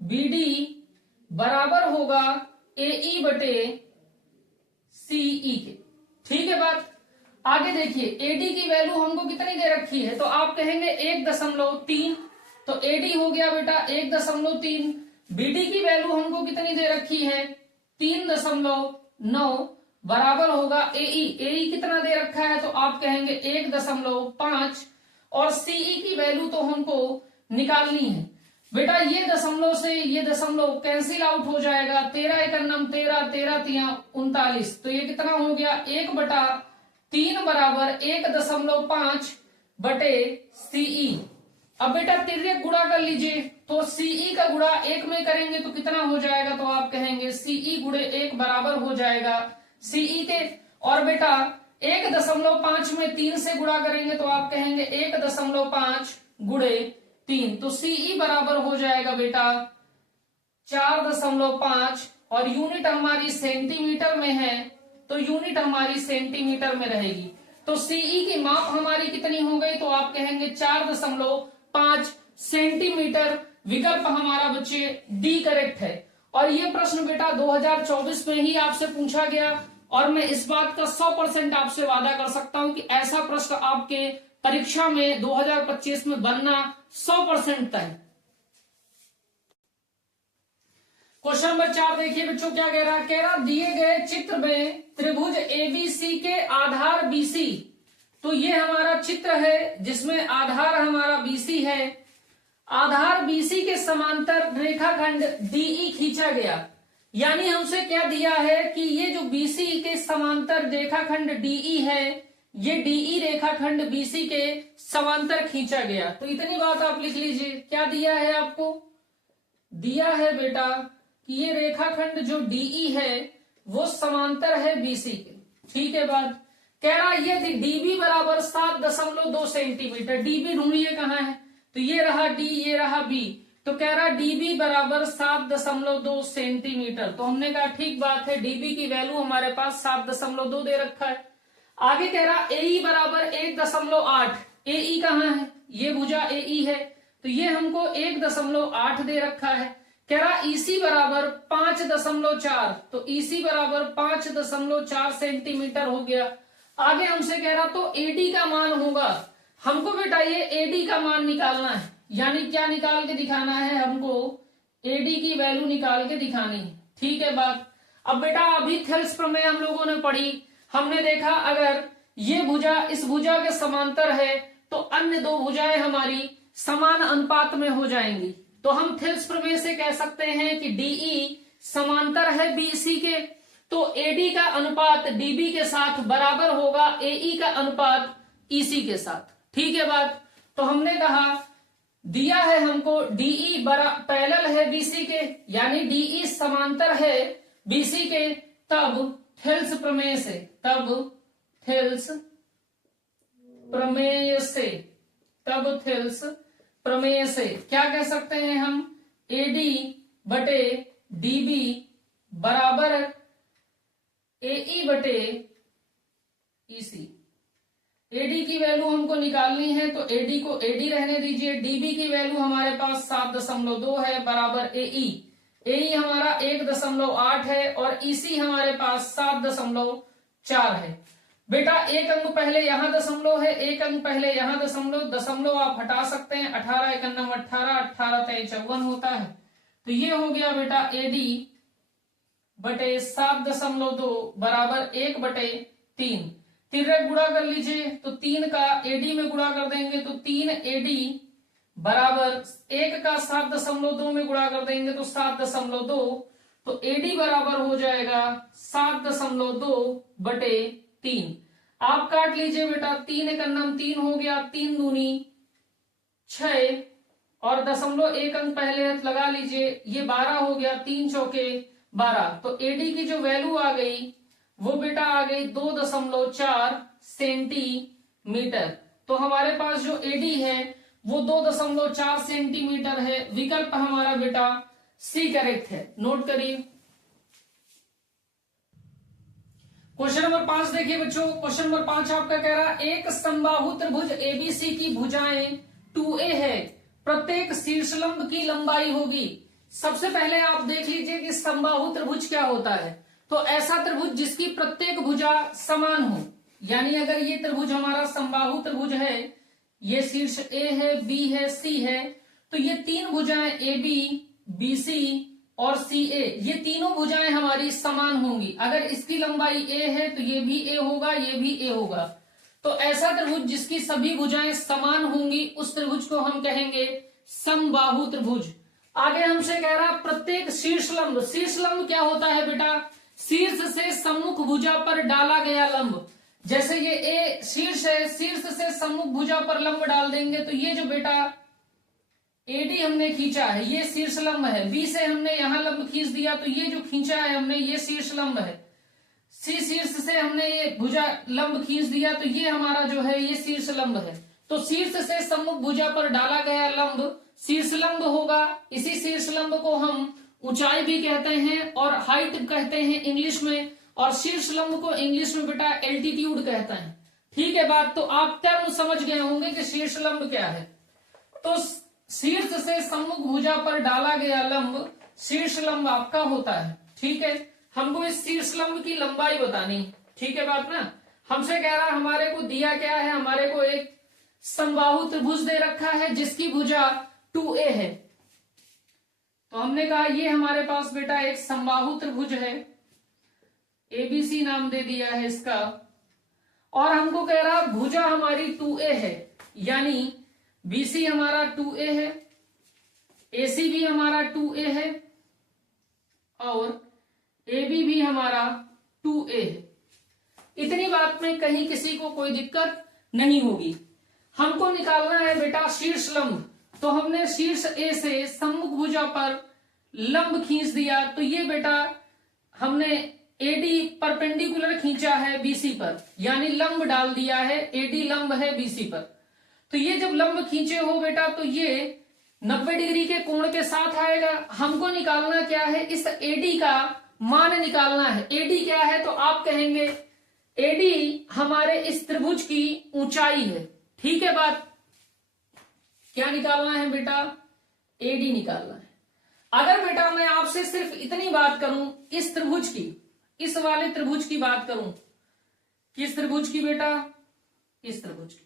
बीडी बराबर होगा एई बटे सीई के, ठीक है बात। आगे देखिए एडी की वैल्यू हमको कितनी दे रखी है, तो आप कहेंगे 1.3, तो एडी हो गया बेटा 1.3। बीडी की वैल्यू हमको कितनी दे रखी है 3.9 बराबर होगा एई, एई कितना दे रखा है, तो आप कहेंगे 1.5, और सीई की वैल्यू तो हमको निकालनी है बेटा। ये दशमलव से ये दशमलव कैंसिल आउट हो जाएगा, 13 × 9 13, 13 × 3 39, तो ये कितना हो गया 1/3 बराबर 1.5 बटे सीई। अब बेटा तिर्यक गुणा कर लीजिए, तो सीई का गुणा 1 में करेंगे तो कितना हो जाएगा, तो आप कहेंगे सीई गुणे 1 बराबर हो जाएगा सीई के। और बेटा 1.5 में 3 से गुणा करेंगे तो आप कहेंगे 1.5 गुणे 3, तो सीई बराबर हो जाएगा बेटा 4.5, और यूनिट हमारी सेंटीमीटर में है तो यूनिट हमारी सेंटीमीटर में रहेगी। तो सीई की माप हमारी कितनी हो गई, तो आप कहेंगे 4.5 सेंटीमीटर। विकल्प हमारा बच्चे डी करेक्ट है। और ये प्रश्न बेटा 2024 में ही आपसे पूछा गया, और मैं इस बात का 100% आपसे वादा कर सकता हूं कि ऐसा प्रश्न आपके परीक्षा में 2025 में बनना 100% तय। क्वेश्चन नंबर 4 देखिए बच्चों क्या कह रहा है, कह रहा दिए गए चित्र में त्रिभुज एबीसी के आधार बीसी तो ये हमारा चित्र है जिसमें आधार हमारा बीसी है। आधार बीसी के समांतर रेखाखंड डीई खींचा गया। यानी हमसे क्या दिया है कि ये जो बीसी के समांतर रेखाखंड डीई है, ये डीई रेखाखंड बीसी के समांतर खींचा गया। तो इतनी बात आप लिख लीजिए। क्या दिया है आपको? दिया है बेटा कि ये रेखाखंड जो डीई है वो समांतर है बीसी के। ठीक है बात। कह रहा यदि डीबी बराबर 7.2 सेंटीमीटर, डीबी ढूंढिए कहाँ है, तो ये रहा डी, ये रहा बी, तो कह रहा डीबी बराबर 7.2 सेंटीमीटर। तो हमने कहा ठीक बात है, डीबी की वैल्यू हमारे पास 7.2 दे रखा है। आगे कह रहा एई बराबर 1.8। एई कहाँ है? ये भुजा एई है, तो ये हमको 1.8 दे रखा है। कह रहा ईसी बराबर 5.4, तो ईसी बराबर 5.4 सेंटीमीटर हो गया। आगे हमसे कह रहा तो एडी का मान होगा। हमको बेटा ये एडी का मान निकालना है, यानी क्या निकाल के दिखाना है हमको? एडी की वैल्यू निकाल के दिखानी है। ठीक है बात। अब बेटा अभी थेल्स प्रमेय हम लोगों ने पढ़ी, हमने देखा अगर ये भुजा इस भुजा के समांतर है तो अन्य दो भुजाएं हमारी समान अनुपात में हो जाएंगी। तो हम थेल्स प्रमेय से कह सकते हैं कि डीई समांतर है बीसी के, तो एडी का अनुपात डीबी के साथ बराबर होगा एई का अनुपात ईसी के साथ। ठीक है बात। तो हमने कहा दिया है हमको डीई पैरेलल है बीसी के, यानी डीई समांतर है बीसी के, तब थेल्स प्रमेय से, तब थेल्स प्रमेय से क्या कह सकते हैं हम? एडी बटे डीबी बराबर एई बटे ईसी। एडी की वैल्यू हमको निकालनी है, तो एडी को एडी रहने दीजिए। डीबी की वैल्यू हमारे पास 7.2 है बराबर एई। एई हमारा 1.8 है और ईसी हमारे पास 7.4 है। बेटा एक अंक पहले यहां दशमलव है, एक अंक पहले यहां दशमलव आप हटा सकते हैं। 18 एक 18, 18 3 54 होता है। तो ये हो गया बेटा एडी बटे 7.2 बराबर 1/3। तिर्यक गुणा कर लीजिए, तो 3 का एडी में गुणा कर देंगे तो 3 एडी बराबर 1 का 7.2 में गुणा कर देंगे तो 7.2, तो एडी बराबर हो जाएगा 7.2/3। आप काट लीजिए बेटा, 3 एक 3 हो गया, 3 दूनी 6 और दशमलव एक अंक पहले लगा लीजिए, ये 12 हो गया, 3 चौके 12। तो एडी की जो वैल्यू आ गई वो बेटा आ गई 2.4 सेंटीमीटर। तो हमारे पास जो एडी है वो 2.4 सेंटीमीटर है। विकल्प हमारा बेटा सी करेक्ट है। नोट करिए। क्वेश्चन नंबर 5 देखिए बच्चों। क्वेश्चन नंबर 5 आपका कह रहा एक समबाहु त्रिभुज एबीसी की भुजाएं 2a है, प्रत्येक शीर्षलंब की लंबाई होगी। सबसे पहले आप देख लीजिए कि समबाहु त्रिभुज क्या होता है। तो ऐसा त्रिभुज जिसकी प्रत्येक भुजा समान हो, यानी अगर ये त्रिभुज हमारा समबाहु त्रिभुज है, ये शीर्ष ए है, बी है, सी है, तो ये तीन भुजाएं ए बी, बी सी और सी ए, ये तीनों भुजाएं हमारी समान होंगी। अगर इसकी लंबाई ए है तो ये भी ए होगा, ये भी ए होगा। तो ऐसा त्रिभुज जिसकी सभी भुजाएं समान होंगी उस त्रिभुज को हम कहेंगे समबाहु त्रिभुज। आगे हमसे कह रहा प्रत्येक शीर्षलंब। शीर्षलंब क्या होता है बेटा? शीर्ष से सम्मुख भुजा पर डाला गया लंब। जैसे ये ए शीर्ष है, शीर्ष से सम्मुख भुजा पर लंब डाल देंगे तो ये जो बेटा एडी हमने खींचा है ये शीर्ष लंब है। बी से हमने यहां लंब खींच दिया तो ये जो खींचा है हमने ये शीर्ष लंब है। सी शीर्ष से हमने ये भुजा लंब खींच दिया तो ये हमारा जो है ये शीर्ष लंब है। तो शीर्ष से सम्मुख भुजा पर डाला गया लंब शीर्ष लंब होगा। इसी शीर्ष लंब को हम ऊंचाई भी कहते हैं और हाइट कहते हैं इंग्लिश में, और शीर्ष लंब को इंग्लिश में बेटा एल्टीट्यूड कहते हैं। ठीक है बात। तो आप टर्म समझ गए होंगे कि शीर्ष लंब क्या है। तो शीर्ष से सम्मुख भुजा पर डाला गया लंब शीर्ष लंब आपका होता है। ठीक है, हमको इस शीर्ष लंब की लंबाई बतानी। ठीक है बात ना। हमसे कह रहा हमारे को दिया क्या है, हमारे को एक समबाहु त्रिभुज दे रखा है जिसकी भुजा 2a है। तो हमने कहा ये हमारे पास बेटा एक समबाहु त्रिभुज है, एबीसी नाम दे दिया है इसका। और हमको कह रहा भुजा हमारी 2a है, यानी BC हमारा 2a है, AC भी हमारा 2a है और AB भी हमारा 2a है। इतनी बात में कहीं किसी को कोई दिक्कत नहीं होगी। हमको निकालना है बेटा शीर्ष लंब, तो हमने शीर्ष A से सम्मुख भुजा पर लंब खींच दिया, तो ये बेटा हमने AD परपेंडिकुलर खींचा है BC पर, यानी लंब डाल दिया है, AD लंब है BC पर। तो ये जब लंब खींचे हो बेटा तो ये 90 डिग्री के कोण के साथ आएगा। हमको निकालना क्या है, इस AD का मान निकालना है। AD क्या है, तो आप कहेंगे AD हमारे इस त्रिभुज की ऊंचाई है। ठीक है बात, क्या निकालना है बेटा, AD निकालना है। अगर बेटा मैं आपसे सिर्फ इतनी बात करूं इस त्रिभुज की, इस वाले त्रिभुज की बात करूं, किस त्रिभुज की बेटा, इस त्रिभुज की,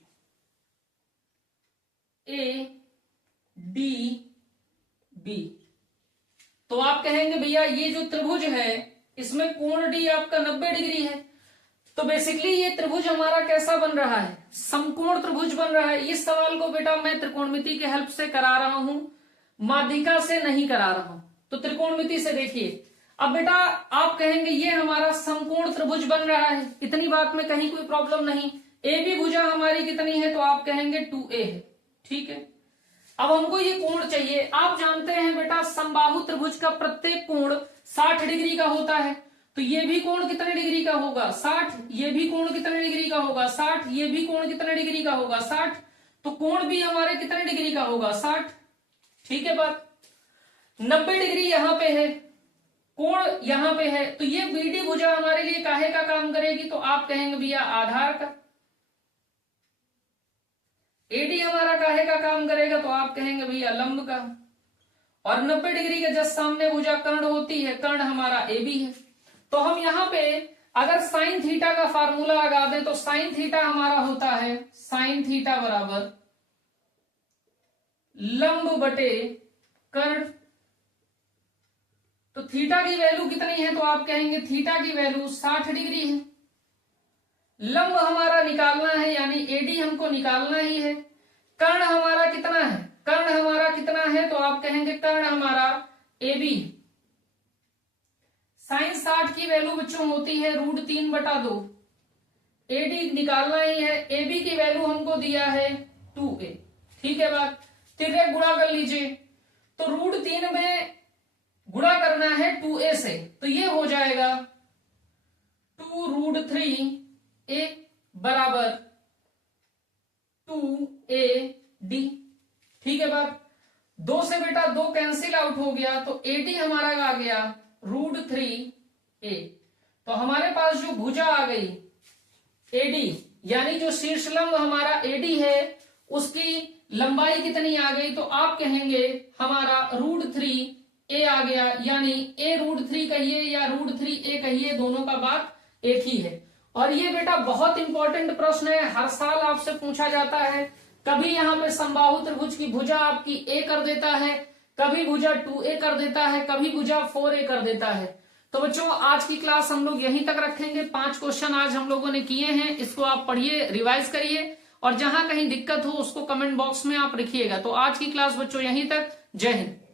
ADB, तो आप कहेंगे भैया ये जो त्रिभुज है इसमें कोण D आपका 90 डिग्री है, तो बेसिकली ये त्रिभुज हमारा कैसा बन रहा है, समकोण त्रिभुज बन रहा है। इस सवाल को बेटा मैं त्रिकोणमिति के हेल्प से करा रहा हूं, माध्यिका से नहीं करा रहा हूं, तो त्रिकोणमिति से देखिए। अब बेटा आप कहेंगे ये हमारा समकोण त्रिभुज बन रहा है, इतनी बात में कहीं कोई प्रॉब्लम नहीं। AB भुजा हमारी कितनी है, तो आप कहेंगे 2a है। ठीक है, अब हमको ये कोण चाहिए। आप जानते हैं बेटा समबाहु त्रिभुज का प्रत्येक कोण 60 डिग्री का होता है, तो ये भी कोण कितने डिग्री का होगा, 60। ये भी कोण कितने डिग्री का होगा, 60। ये भी कोण कितने डिग्री का होगा, 60। तो कोण भी हमारे कितने डिग्री का होगा, 60। ठीक है बात, 90 डिग्री यहां पे है, कोण यहां पे है, तो ये BD भुजा हमारे लिए काहे का काम करेगी, तो आप कहेंगे भैया आधार का। AD हमारा काहे का काम करेगा, तो आप कहेंगे भैया लंब का। और 90 डिग्री के जस्ट सामने भुजा कर्ण होती है, कर्ण हमारा AB है। तो हम यहां पे अगर साइन थीटा का फार्मूला लगा दें तो साइन थीटा हमारा होता है, साइन थीटा बराबर लंब बटे कर्ण। तो थीटा की वैल्यू कितनी है, तो आप कहेंगे थीटा की वैल्यू 60 डिग्री है। लंब हमारा निकालना है, यानी AD हमको निकालना ही है। कर्ण हमारा कितना है, कर्ण हमारा कितना है, तो आप कहेंगे कर्ण हमारा AB है। साइन 60 की वैल्यू बच्चों होती है √3/2। AD निकालना ही है, AB की वैल्यू हमको दिया है 2a। ठीक है बात, तिर्यक गुणा कर लीजिए, तो √3 में गुणा करना है 2a से, तो ये हो जाएगा 2√3a बराबर 2AD। ठीक है बात, 2 से बेटा 2 कैंसिल आउट हो गया, तो AD हमारा आ गया √3a। तो हमारे पास जो भुजा आ गई AD, यानी जो शीर्षलंब हमारा AD है उसकी लंबाई कितनी आ गई, तो आप कहेंगे हमारा √3a आ गया, यानी a√3 कहिए या √3a कहिए, दोनों का बात एक ही है। और ये बेटा बहुत इंपॉर्टेंट प्रश्न है, हर साल आपसे पूछा जाता है। कभी यहाँ पे समबाहु त्रिभुज की भुजा आपकी a कर देता है, कभी भुजा 2a कर देता है, कभी भुजा 4a कर देता है। तो बच्चों आज की क्लास हम लोग यहीं तक रखेंगे। 5 क्वेश्चन आज हम लोगों ने किए हैं, इसको आप पढ़िए, रिवाइज करिए, और जहां कहीं दिक्कत हो उसको कमेंट बॉक्स में आप लिखिएगा। तो आज की क्लास बच्चों यहीं तक। जय हिंद।